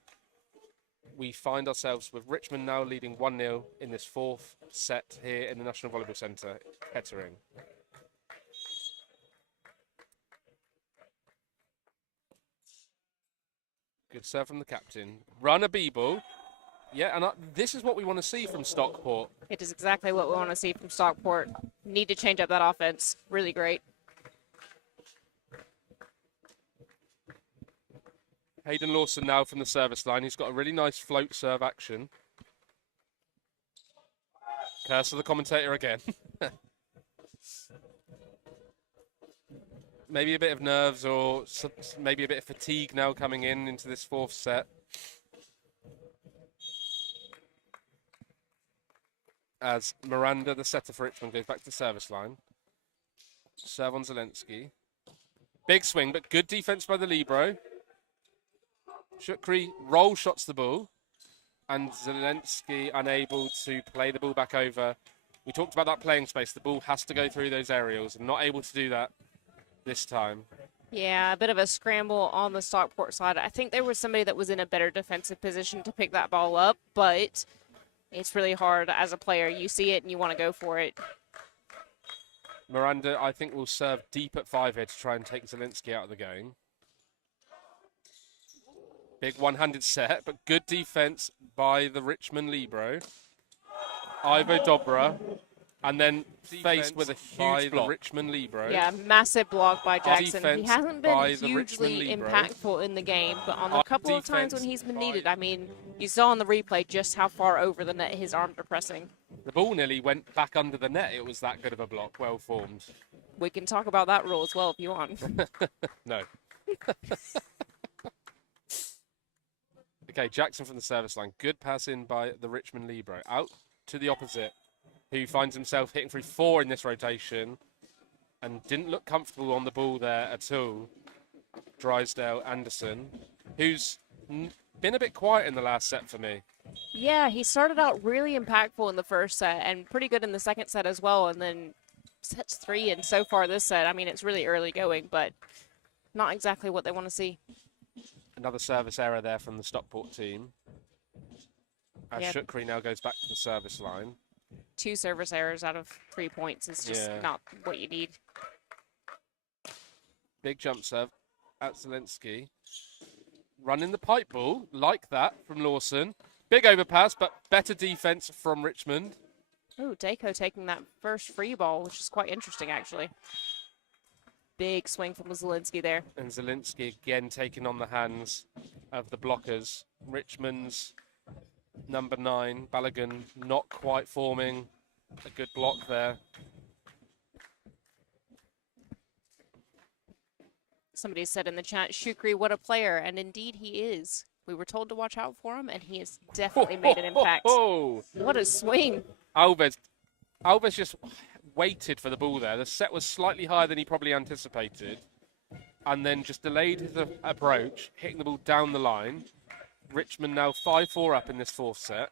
we find ourselves with Richmond now leading 1-0 in this fourth set here in the National Volleyball Centre, Kettering. Good serve from the captain. Run a B-ball. Yeah, and this is what we want to see from Stockport. It is exactly what we want to see from Stockport. Need to change up that offense. Really great. Hayden Lawson now from the service line. He's got a really nice float serve action. Curse of the commentator again. Maybe a bit of nerves or maybe a bit of fatigue now coming into this fourth set. As Miranda, the setter for Richmond, goes back to the service line. Serve on Zelensky. Big swing, but good defense by the libero. Shukri roll shots the ball, and Zelensky unable to play the ball back over. We talked about that playing space. The ball has to go through those aerials, and not able to do that this time. Yeah, a bit of a scramble on the Stockport side. I think there was somebody that was in a better defensive position to pick that ball up, but it's really hard as a player. You see it and you want to go for it. Miranda, I think, will serve deep at 5 here to try and take Zelensky out of the game. Big one-handed set, but good defense by the Richmond libero. Ivo Dobra, and then faced with a huge block. The Richmond libero. Yeah, massive block by Jackson. Defense he hasn't been the hugely impactful in the game, but on a couple of times when he's been needed, I mean, you saw on the replay just how far over the net his arms are pressing. The ball nearly went back under the net. It was that good of a block, well formed. We can talk about that rule as well if you want. No. Okay, Jackson from the service line. Good pass in by the Richmond libero. Out to the opposite, who finds himself hitting through 4 in this rotation and didn't look comfortable on the ball there at all. Drysdale Anderson, who's been a bit quiet in the last set for me. Yeah, he started out really impactful in the first set and pretty good in the second set as well. And then sets 3 and so far this set, I mean, it's really early going, but not exactly what they want to see. Another service error there from the Stockport team. As Shukri now goes back to the service line. 2 service errors out of 3 points is just not what you need. Big jump serve at Zelensky. Running the pipe ball like that from Lawson. Big overpass, but better defense from Richmond. Oh, Dako taking that first free ball, which is quite interesting, actually. Big swing from Zelensky there. And Zelensky again taking on the hands of the blockers. Richmond's number 9, Balogun, not quite forming a good block there. Somebody said in the chat, Shukri, what a player. And indeed he is. We were told to watch out for him, and he has definitely made an impact. What a swing. Alves just waited for the ball there. The set was slightly higher than he probably anticipated. And then just delayed his approach, hitting the ball down the line. Richmond now 5-4 up in this fourth set.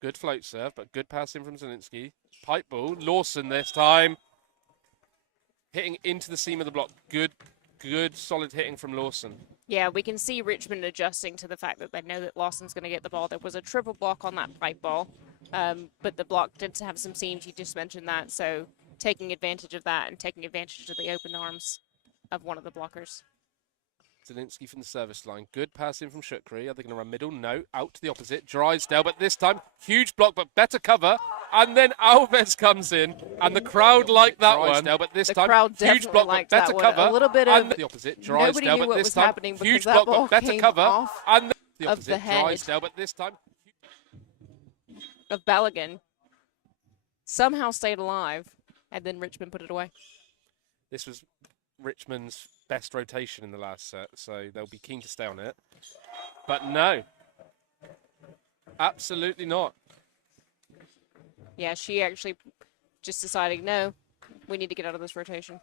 Good float serve, but good passing from Zelensky. Pipe ball. Lawson this time. Hitting into the seam of the block. Good solid hitting from Lawson. Yeah, we can see Richmond adjusting to the fact that they know that Lawson's going to get the ball. There was a triple block on that pipe ball, but the block did have some seams. You just mentioned that, so taking advantage of that and taking advantage of the open arms of one of the blockers. Zelensky from the service line. Good passing from Shukri. Are they going to run middle? No. Out to the opposite. Drysdale, but this time, huge block, but better cover. And then Alves comes in, and the crowd liked that Drysdale, but this time, huge block, but better cover. A little bit of the opposite. Drysdale, but this time, huge block, but better cover. And the opposite. The head Drysdale, but this time, of Balogun somehow stayed alive, and then Richmond put it away. This was Richmond's best rotation in the last set, so they'll be keen to stay on it. But no, absolutely not. Yeah, she actually just decided, no, we need to get out of this rotation.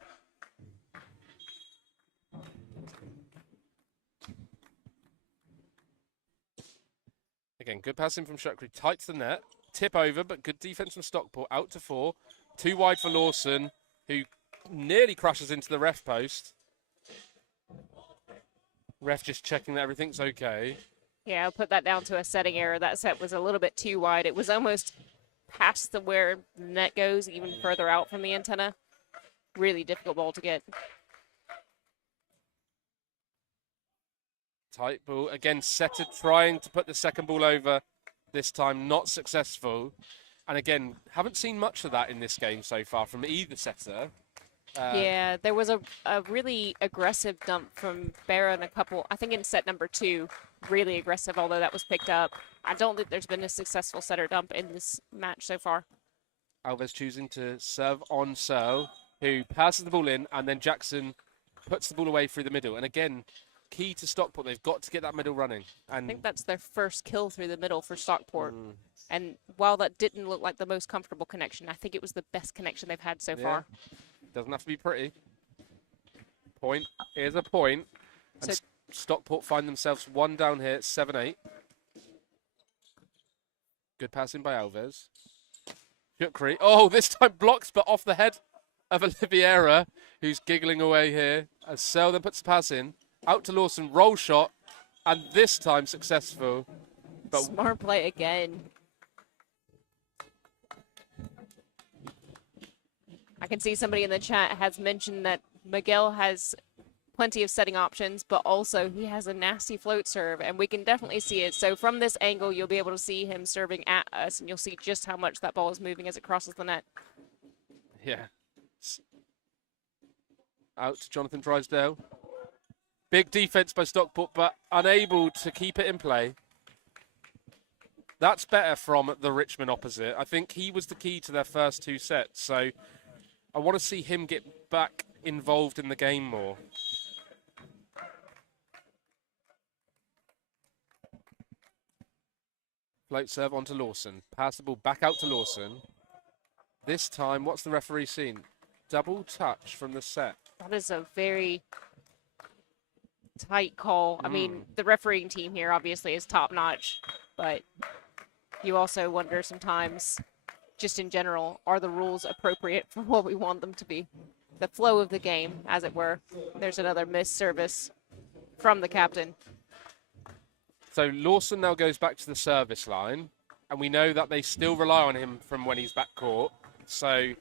Again, good passing from Shukri, tight to the net. tip over, but good defense from Stockport. Out to 4. Too wide for Lawson, who nearly crashes into the ref post. Ref just checking that everything's okay. Yeah, I'll put that down to a setting error. That set was a little bit too wide. It was almost past where the net goes, even further out from the antenna. Really difficult ball to get. Tight ball. Again, setter trying to put the second ball over. This time not successful. And again, haven't seen much of that in this game so far from either setter. Yeah, there was a really aggressive dump from Barron a couple, I think in set number 2. Really aggressive, although that was picked up. I don't think there's been a successful setter dump in this match so far. Alves choosing to serve on Searle, who passes the ball in, and then Jackson puts the ball away through the middle. And again, key to Stockport, they've got to get that middle running. And I think that's their first kill through the middle for Stockport. And while that didn't look like the most comfortable connection, I think it was the best connection they've had so far. Doesn't have to be pretty. Point is a point. And So Stockport find themselves 1 down here, 7-8. Good passing by Alves. Shukri. Oh, this time blocks, but off the head of Oliveira, who's giggling away here. As Searle then puts the pass in. Out to Lawson, roll shot, and this time successful. But smart play again. I can see somebody in the chat has mentioned that Miguel has plenty of setting options, but also he has a nasty float serve, and we can definitely see it. So from this angle, you'll be able to see him serving at us, and you'll see just how much that ball is moving as it crosses the net. yeah. Out to Jonathan Drysdale. Big defense by Stockport, but unable to keep it in play. That's better from the Richmond opposite. I think he was the key to their first 2 sets, so I want to see him get back involved in the game more. Float serve onto Lawson. Pass the ball back out to Lawson. This time, what's the referee seen? Double touch from the set. That is a very tight call. I mean, the refereeing team here obviously is top notch, but you also wonder sometimes, just in general, are the rules appropriate for what we want them to be? The flow of the game, as it were. There's another missed service from the captain. So Lawson now goes back to the service line, and we know that they still rely on him from when he's back court. So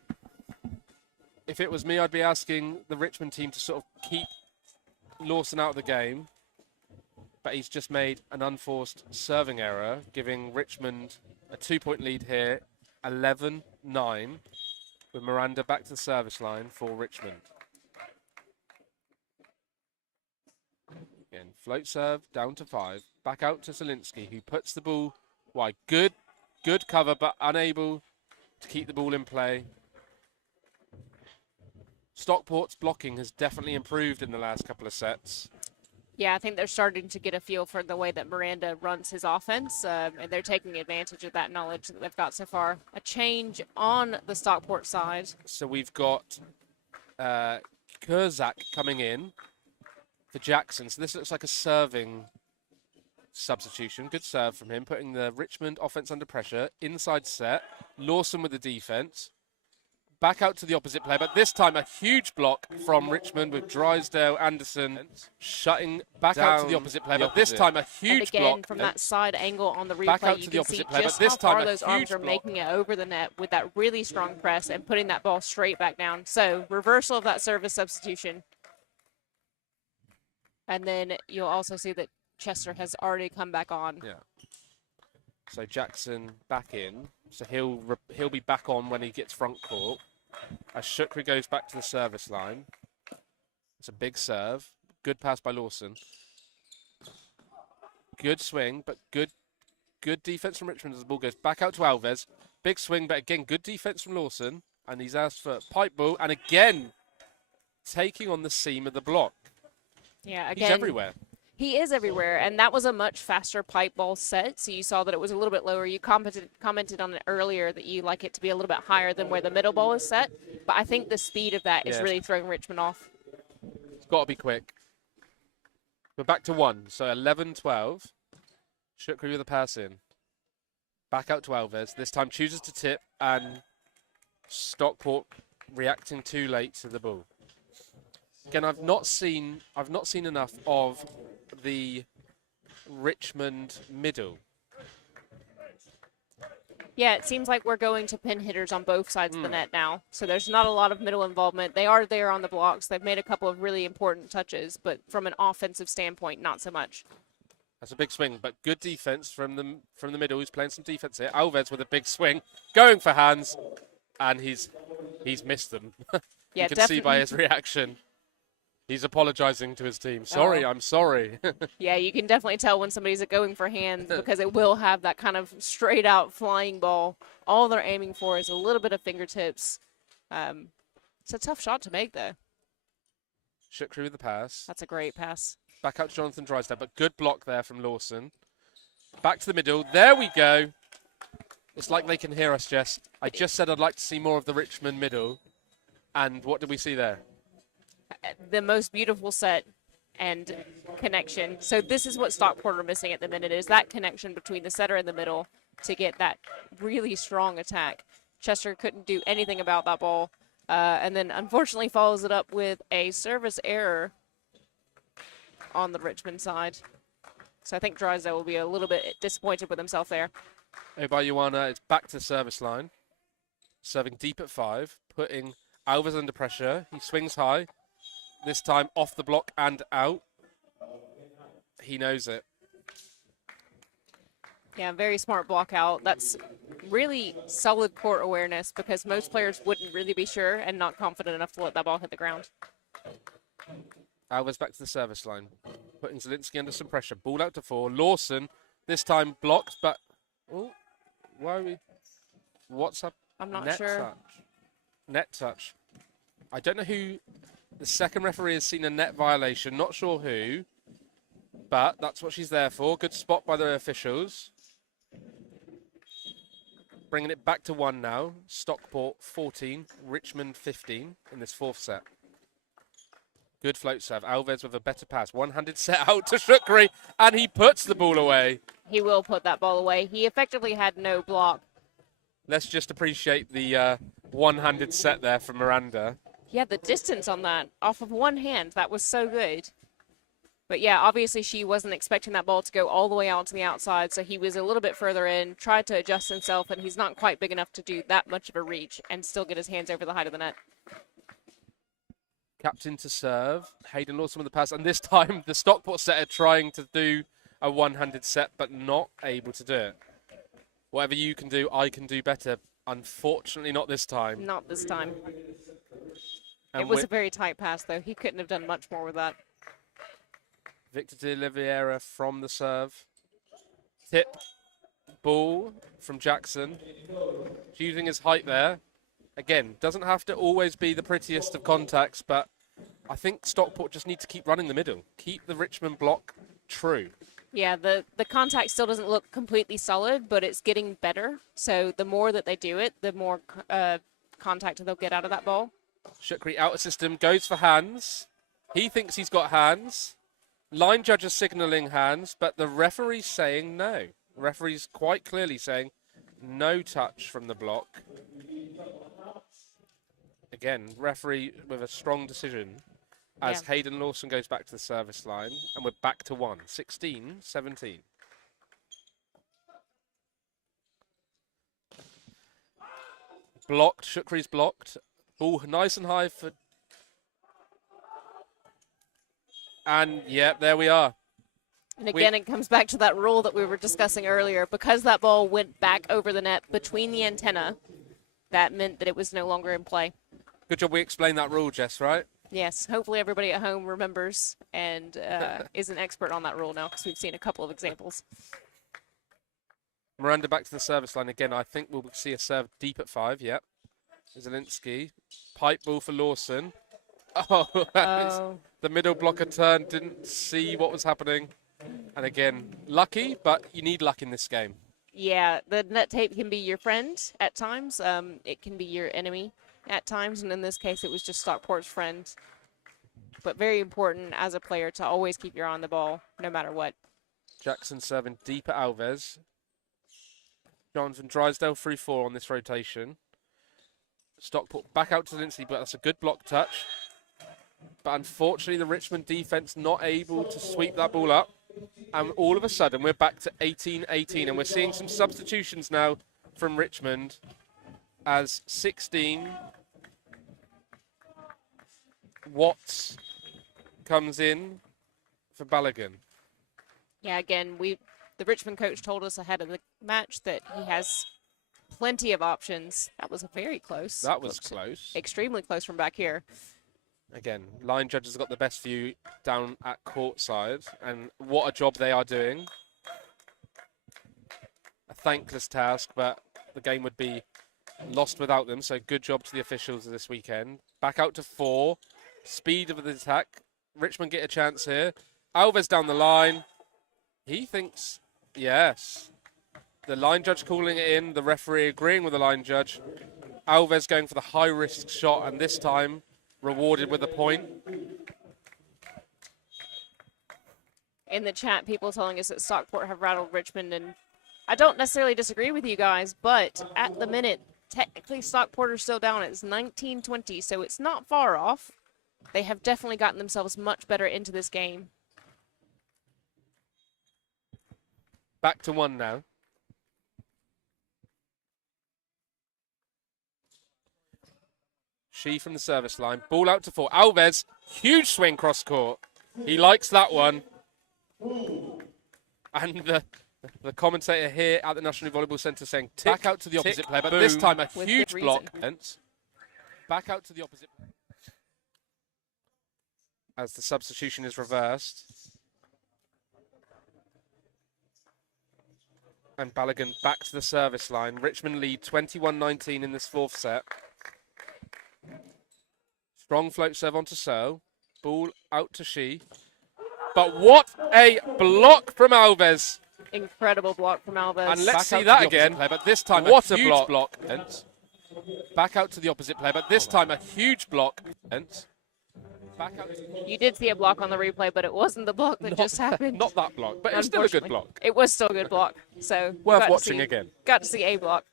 if it was me, I'd be asking the Richmond team to sort of keep Lawson out of the game. But he's just made an unforced serving error, giving Richmond a 2-point lead here, 11-9, with Miranda back to the service line for Richmond. Again, float serve down to 5. Back out to Zielinski, who puts the ball wide. Good cover, but unable to keep the ball in play. Stockport's blocking has definitely improved in the last couple of sets. Yeah, I think they're starting to get a feel for the way that Miranda runs his offense, and they're taking advantage of that knowledge that they've got so far. A change on the Stockport side. So we've got Kurzak coming in for Jackson. So this looks like a serving substitution. Good serve from him, putting the Richmond offense under pressure. Inside set. Lawson with the defense. Back out to the opposite player, but this time a huge block from Richmond with Drysdale, Anderson shutting back out to the opposite player, but this time a huge and again, block. from that side angle on the Back out replay, to you the can opposite see player, just but this how far time a those arms huge are block. making it over the net with that really strong press and putting that ball straight back down. So reversal of that service substitution. And then you'll also see that Chester has already come back on. Yeah. So Jackson back in. So he'll be back on when he gets front court. As Shukri goes back to the service line. It's a big serve. Good pass by Lawson. Good swing, but good defense from Richmond as the ball goes back out to Alves. Big swing, but again, good defense from Lawson. And he's asked for pipe ball. And again, taking on the seam of the block. Yeah, again, He's everywhere. He is everywhere, and that was a much faster pipe ball set, so you saw that it was a little bit lower. You commented on it earlier that you like it to be a little bit higher than where the middle ball is set, but I think the speed of that is really throwing Richmond off. It's got to be quick. We're back to 1, so 11-12. Shukri with a pass in. Back out to Alves. This time chooses to tip, and Stockport reacting too late to the ball. Again, I've not seen enough of the Richmond middle. Yeah, it seems like we're going to pin hitters on both sides of the net now. So there's not a lot of middle involvement. They are there on the blocks. They've made a couple of really important touches, but from an offensive standpoint, not so much. That's a big swing, but good defense from the middle. He's playing some defense here. Alves with a big swing, going for hands, and he's missed them. Yeah, you can see by his reaction. He's apologizing to his team. Sorry, I'm sorry. Yeah, you can definitely tell when somebody's going for hands because it will have that kind of straight out flying ball. All they're aiming for is a little bit of fingertips. It's a tough shot to make, though. Shukri with the pass. That's a great pass. Back out to Jonathan Drysdale, but good block there from Lawson. Back to the middle. There we go. It's like they can hear us, Jess. I just said I'd like to see more of the Richmond middle. And what did we see there? The most beautiful set and connection. So this is what Stockport are missing at the minute, is that connection between the setter and the middle to get that really strong attack. Chester couldn't do anything about that ball. And then unfortunately follows it up with a service error on the Richmond side. So I think Drysdale will be a little bit disappointed with himself there. Obayuana is back to the service line. Serving deep at 5, putting Alves under pressure. He swings high. This time off the block and out. He knows it. Yeah, very smart block out. That's really solid court awareness because most players wouldn't really be sure and not confident enough to let that ball hit the ground. Alves back to the service line. Putting Zielinski under some pressure. Ball out to 4. Lawson, this time blocked, but... Oh, why are we... What's up? I'm not Net sure. Touch. Net touch. I don't know who... The second referee has seen a net violation. Not sure who, but that's what she's there for. Good spot by the officials. Bringing it back to 1 now. Stockport 14, Richmond 15 in this 4th set. Good float serve. Alves with a better pass. One-handed set out to Shukri, and he puts the ball away. He will put that ball away. He effectively had no block. Let's just appreciate the one-handed set there from Miranda. Yeah, the distance on that, off of one hand, that was so good. But yeah, obviously she wasn't expecting that ball to go all the way out to the outside, so he was a little bit further in, tried to adjust himself, and he's not quite big enough to do that much of a reach and still get his hands over the height of the net. Captain to serve. Hayden Lawson with the pass, and this time the Stockport setter trying to do a one-handed set, but not able to do it. Whatever you can do, I can do better. Unfortunately, not this time. Not this time. And it was a very tight pass, though. He couldn't have done much more with that. Victor de Oliveira from the serve. Tip ball from Jackson. Using his height there. Again, doesn't have to always be the prettiest of contacts, but I think Stockport just need to keep running the middle. Keep the Richmond block true. Yeah, the contact still doesn't look completely solid, but it's getting better. So the more that they do it, the more contact they'll get out of that ball. Shukri out of system, goes for hands. He thinks he's got hands. Line judge is signalling hands, but the referee's saying no. The referee's quite clearly saying no touch from the block. Again, referee with a strong decision as Hayden Lawson goes back to the service line, and we're back to 1, 16-17. Blocked, Shukri's blocked. Ball nice and high for... And, yeah, there we are. And again, it comes back to that rule that we were discussing earlier. Because that ball went back over the net between the antenna, that meant that it was no longer in play. Good job we explained that rule, Jess, right? Yes, hopefully everybody at home remembers and is an expert on that rule now, because we've seen a couple of examples. Miranda back to the service line again. I think we'll see a serve deep at 5, yep. Zielinski. Pipe ball for Lawson. Oh, the middle blocker turned, didn't see what was happening. And again, lucky, but you need luck in this game. Yeah, the net tape can be your friend at times. It can be your enemy at times, and in this case, it was just Stockport's friend. But very important as a player to always keep your eye on the ball, no matter what. Jackson serving deep at Alves. Jonathan Drysdale through 4 on this rotation. Stockport back out to Lindsay, but that's a good block touch. But unfortunately, the Richmond defence not able to sweep that ball up. And all of a sudden, we're back to 18-18. And we're seeing some substitutions now from Richmond as 16 Watts comes in for Balogun. Yeah, again, the Richmond coach told us ahead of the match that he has plenty of options. That was very close. That was close. Extremely close from back here. Again, line judges have got the best view down at courtside, and what a job they are doing. A thankless task, but the game would be lost without them, so good job to the officials this weekend. Back out to 4. Speed of the attack. Richmond get a chance here. Alves down the line. He thinks, yes. The line judge calling it in, the referee agreeing with the line judge. Alves going for the high-risk shot, and this time rewarded with a point. In the chat, people telling us that Stockport have rattled Richmond, and I don't necessarily disagree with you guys, but at the minute, technically Stockport are still down. It's 19-20, so it's not far off. They have definitely gotten themselves much better into this game. Back to 1 now. She from the service line. Ball out to 4. Alves, huge swing cross court. He likes that one. And the commentator here at the National Volleyball Centre saying, back out to the opposite player, but this time a huge block. Back out to the opposite player. As the substitution is reversed. And Balogun back to the service line. Richmond lead 21-19 in this 4th set. Strong float serve onto Searle. Ball out to She. But what a block from Alves. Incredible block from Alves. And let's see that again. Player, but this time what a huge block. Back out to the opposite player, but this time a huge block. Back out you did see a block on the replay, but it wasn't the block that just happened. Not that block, but it's still a good block. It was still a good block. So worth watching again. Got to see a block.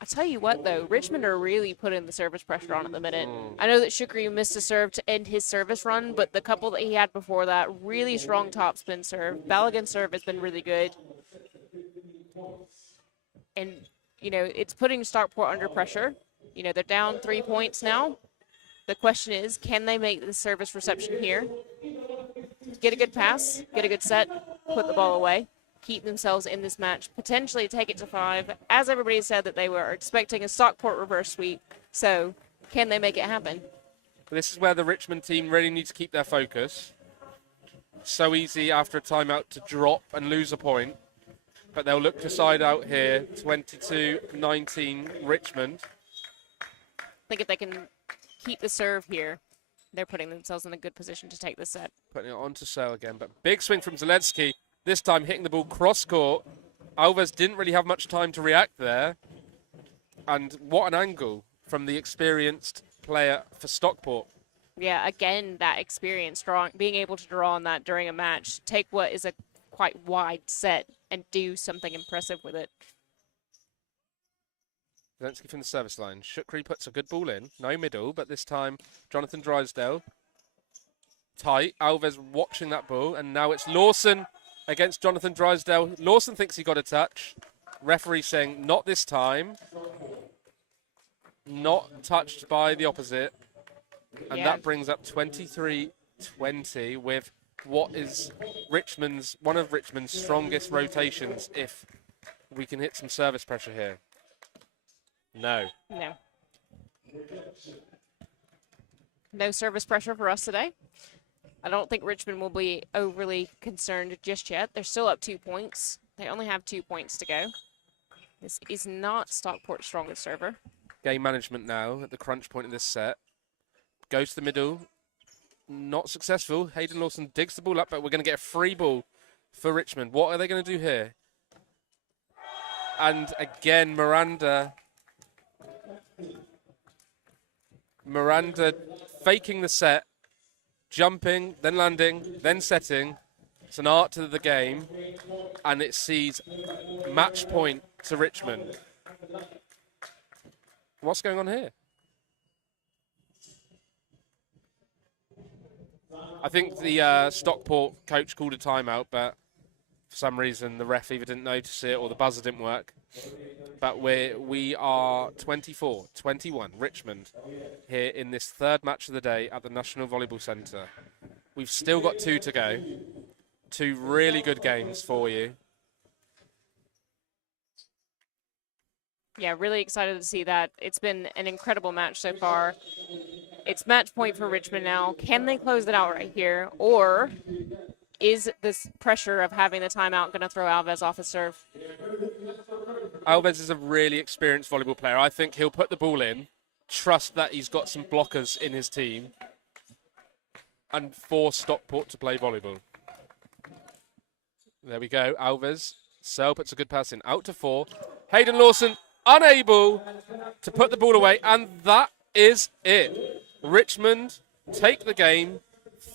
I tell you what, though, Richmond are really putting the service pressure on at the minute. I know that Shukri missed a serve to end his service run, but the couple that he had before that, really strong topspin serve. Balogun's serve has been really good. And, you know, it's putting Stockport under pressure. You know, they're down 3 points now. The question is, can they make the service reception here? Get a good pass, get a good set, put the ball away, keep themselves in this match, potentially take it to 5. As everybody said that they were expecting a Stockport reverse sweep. So can they make it happen? This is where the Richmond team really need to keep their focus. So easy after a timeout to drop and lose a point. But they'll look to side out here, 22-19 Richmond. I think if they can keep the serve here, they're putting themselves in a good position to take this set. Putting it on to Searle again, but big swing from Zalewski. This time hitting the ball cross court. Alves didn't really have much time to react there. And what an angle from the experienced player for Stockport. Yeah, again, that experience, being able to draw on that during a match, take what is a quite wide set and do something impressive with it. Zalewski from the service line. Shukri puts a good ball in. No middle, but this time Jonathan Drysdale. Tight. Alves watching that ball, and now it's Lawson against Jonathan Drysdale. Lawson thinks he got a touch. Referee saying not this time. Not touched by the opposite. And that brings up 23-20 with what is one of Richmond's strongest rotations if we can hit some service pressure here. No. No. No service pressure for us today. I don't think Richmond will be overly concerned just yet. They're still up 2 points. They only have 2 points to go. This is not Stockport's strongest server. Game management now at the crunch point of this set. Goes to the middle. Not successful. Hayden Lawson digs the ball up, but we're going to get a free ball for Richmond. What are they going to do here? And again, Miranda faking the set, jumping, then landing, then setting. It's an art to the game, and it sees match point to Richmond. What's going on here? I think the Stockport coach called a timeout, but for some reason the ref either didn't notice it or the buzzer didn't work. But we are 24-21, Richmond, here in this third match of the day at the National Volleyball Centre. We've still got 2 to go. 2 really good games for you. Yeah, really excited to see that. It's been an incredible match so far. It's match point for Richmond now. Can they close it out right here? Or is this pressure of having the timeout going to throw Alves off a serve? Alves is a really experienced volleyball player. I think he'll put the ball in, trust that he's got some blockers in his team, and force Stockport to play volleyball. There we go, Alves. Searle puts a good pass in. Out to 4. Hayden Lawson unable to put the ball away, and that is it. Richmond take the game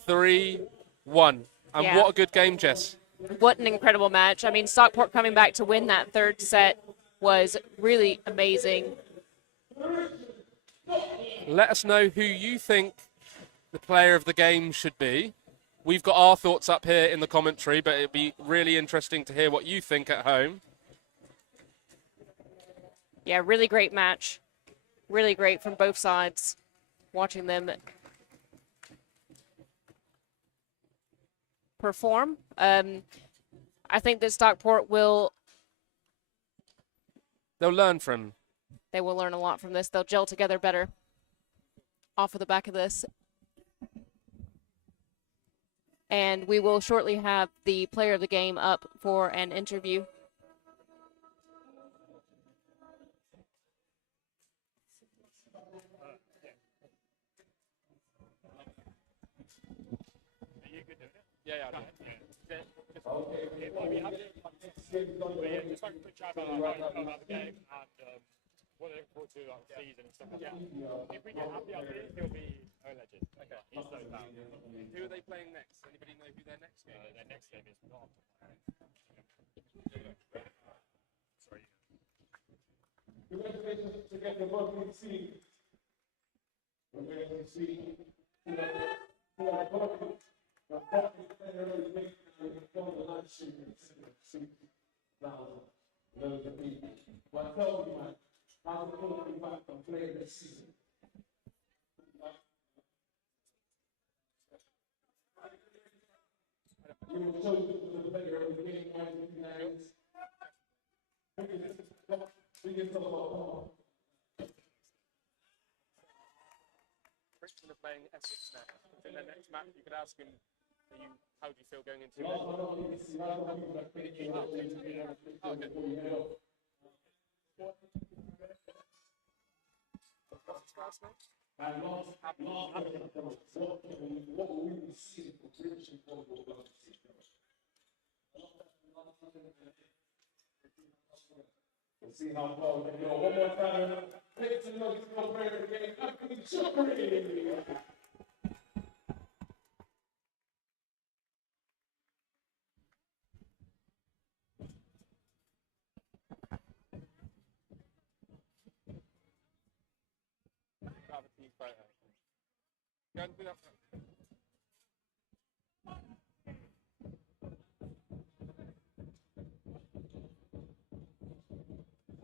3-1. And Yeah. what a good game, Jess. What an incredible match. I mean, Stockport coming back to win that third set was really amazing. Let us know who you think the player of the game should be. We've got our thoughts up here in the commentary, but it'd be really interesting to hear what you think at home. Yeah, really great match. Really great from both sides. Watching them perform. I think that Stockport they'll learn from. They will learn a lot from this. They'll gel together better off of the back of this. And we will shortly have the player of the game up for an interview. Yeah. Just like a quick chat about the game and what they're looking forward to like the season and stuff like that. If we get happy out here, he'll be a legend. Okay. He's so down. Who are they playing next? Anybody know who their next game is? Their next game is not. Sorry. Congratulations to get the welcome team. We're going to see who are welcome. Well, tell me, man, how's it coming back from playing this season? You were chosen to the player of the game, we can talk about Richmond are playing Essex now. In their next match, you could ask him, how do you feel going into it? Oh, good. What's his last name? and what we will see for British volleyball. We'll see how far we can go. One more time. Take to know this player again. Go and do that.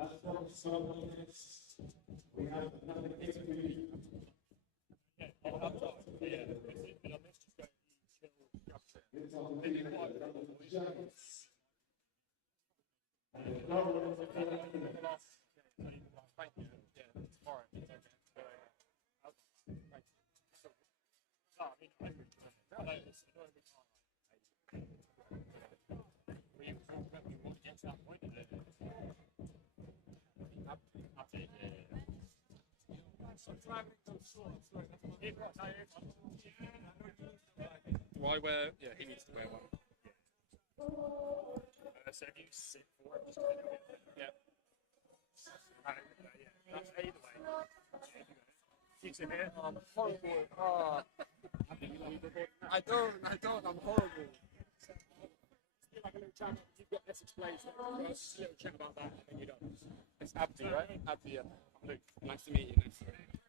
As for some we have another interview. Thank you. Yeah, tomorrow. Do I wear? Yeah, he needs to wear one. So if you sit for it, just kind of Yeah. That's either way. You sit here. I'm horrible. I don't. I'm horrible. Feel like a little chat. You've got Essex Place. Just a little chat about that, and then you're done. It's Abdi, right? Abdi, yeah. I'm Luke. Nice to meet you. Nice to meet you.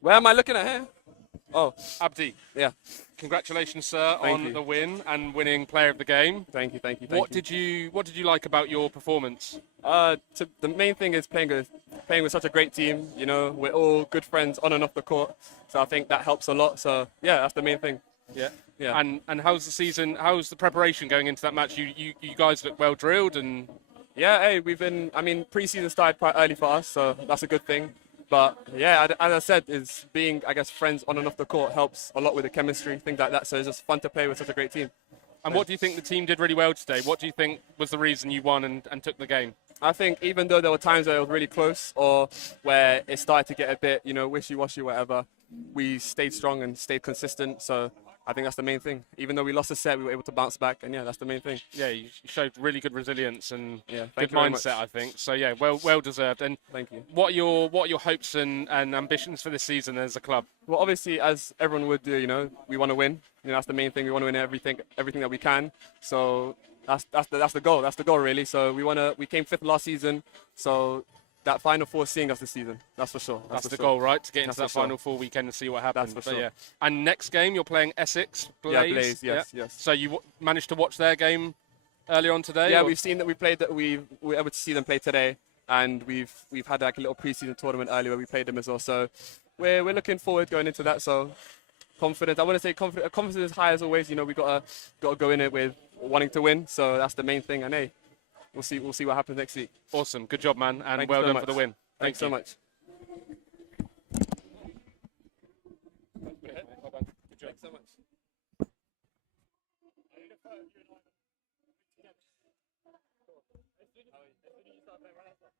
Where am I looking at here? Oh, Abdi, yeah. congratulations, sir, Thank on you. the win and winning Player of the Game. Thank you. What did you like about your performance? The main thing is playing with such a great team. You know, we're all good friends on and off the court, so I think that helps a lot. So yeah, that's the main thing. Yeah. Yeah. And how's the season? How's the preparation going into that match? You guys look well drilled and. Yeah, hey, pre-season started quite early for us, so that's a good thing. But yeah, as I said, is being, I guess, friends on and off the court helps a lot with the chemistry, things like that. So it's just fun to play with such a great team. And what do you think the team did really well today? What do you think was the reason you won and took the game? I think even though there were times where it was really close or where it started to get a bit, wishy-washy, whatever, we stayed strong and stayed consistent. So I think that's the main thing. Even though we lost a set, we were able to bounce back, and yeah, that's the main thing. Yeah, you showed really good resilience and Yeah, good thank you very mindset, much. I think. So yeah, well deserved. And Thank you. what are your hopes and ambitions for this season as a club? Well, obviously, as everyone would do, we want to win. That's the main thing. We want to win everything that we can. So that's the goal. That's the goal, really. So we came fifth last season. So that Final Four is seeing us this season. That's for sure. That's the for sure. goal, right? To get into That's that for sure. Final Four weekend and see what happens. That's for But sure. yeah. And next game, you're playing Essex. Blaze. Yeah, Blaze. Yes, Yeah. yes. So you managed to watch their game earlier on today? Yeah, or? we've seen that we were able to see them play today, and we've had like a little pre-season tournament earlier where we played them as well. So we're looking forward going into that. So confident. I want to say confidence is high as always. We gotta go in it with wanting to win. So that's the main thing. And hey, we'll see what happens next week. Awesome. Good job, man. And Thank well you so done much. for the win. Thanks so much. Thanks so much. As soon as you start playing right outside.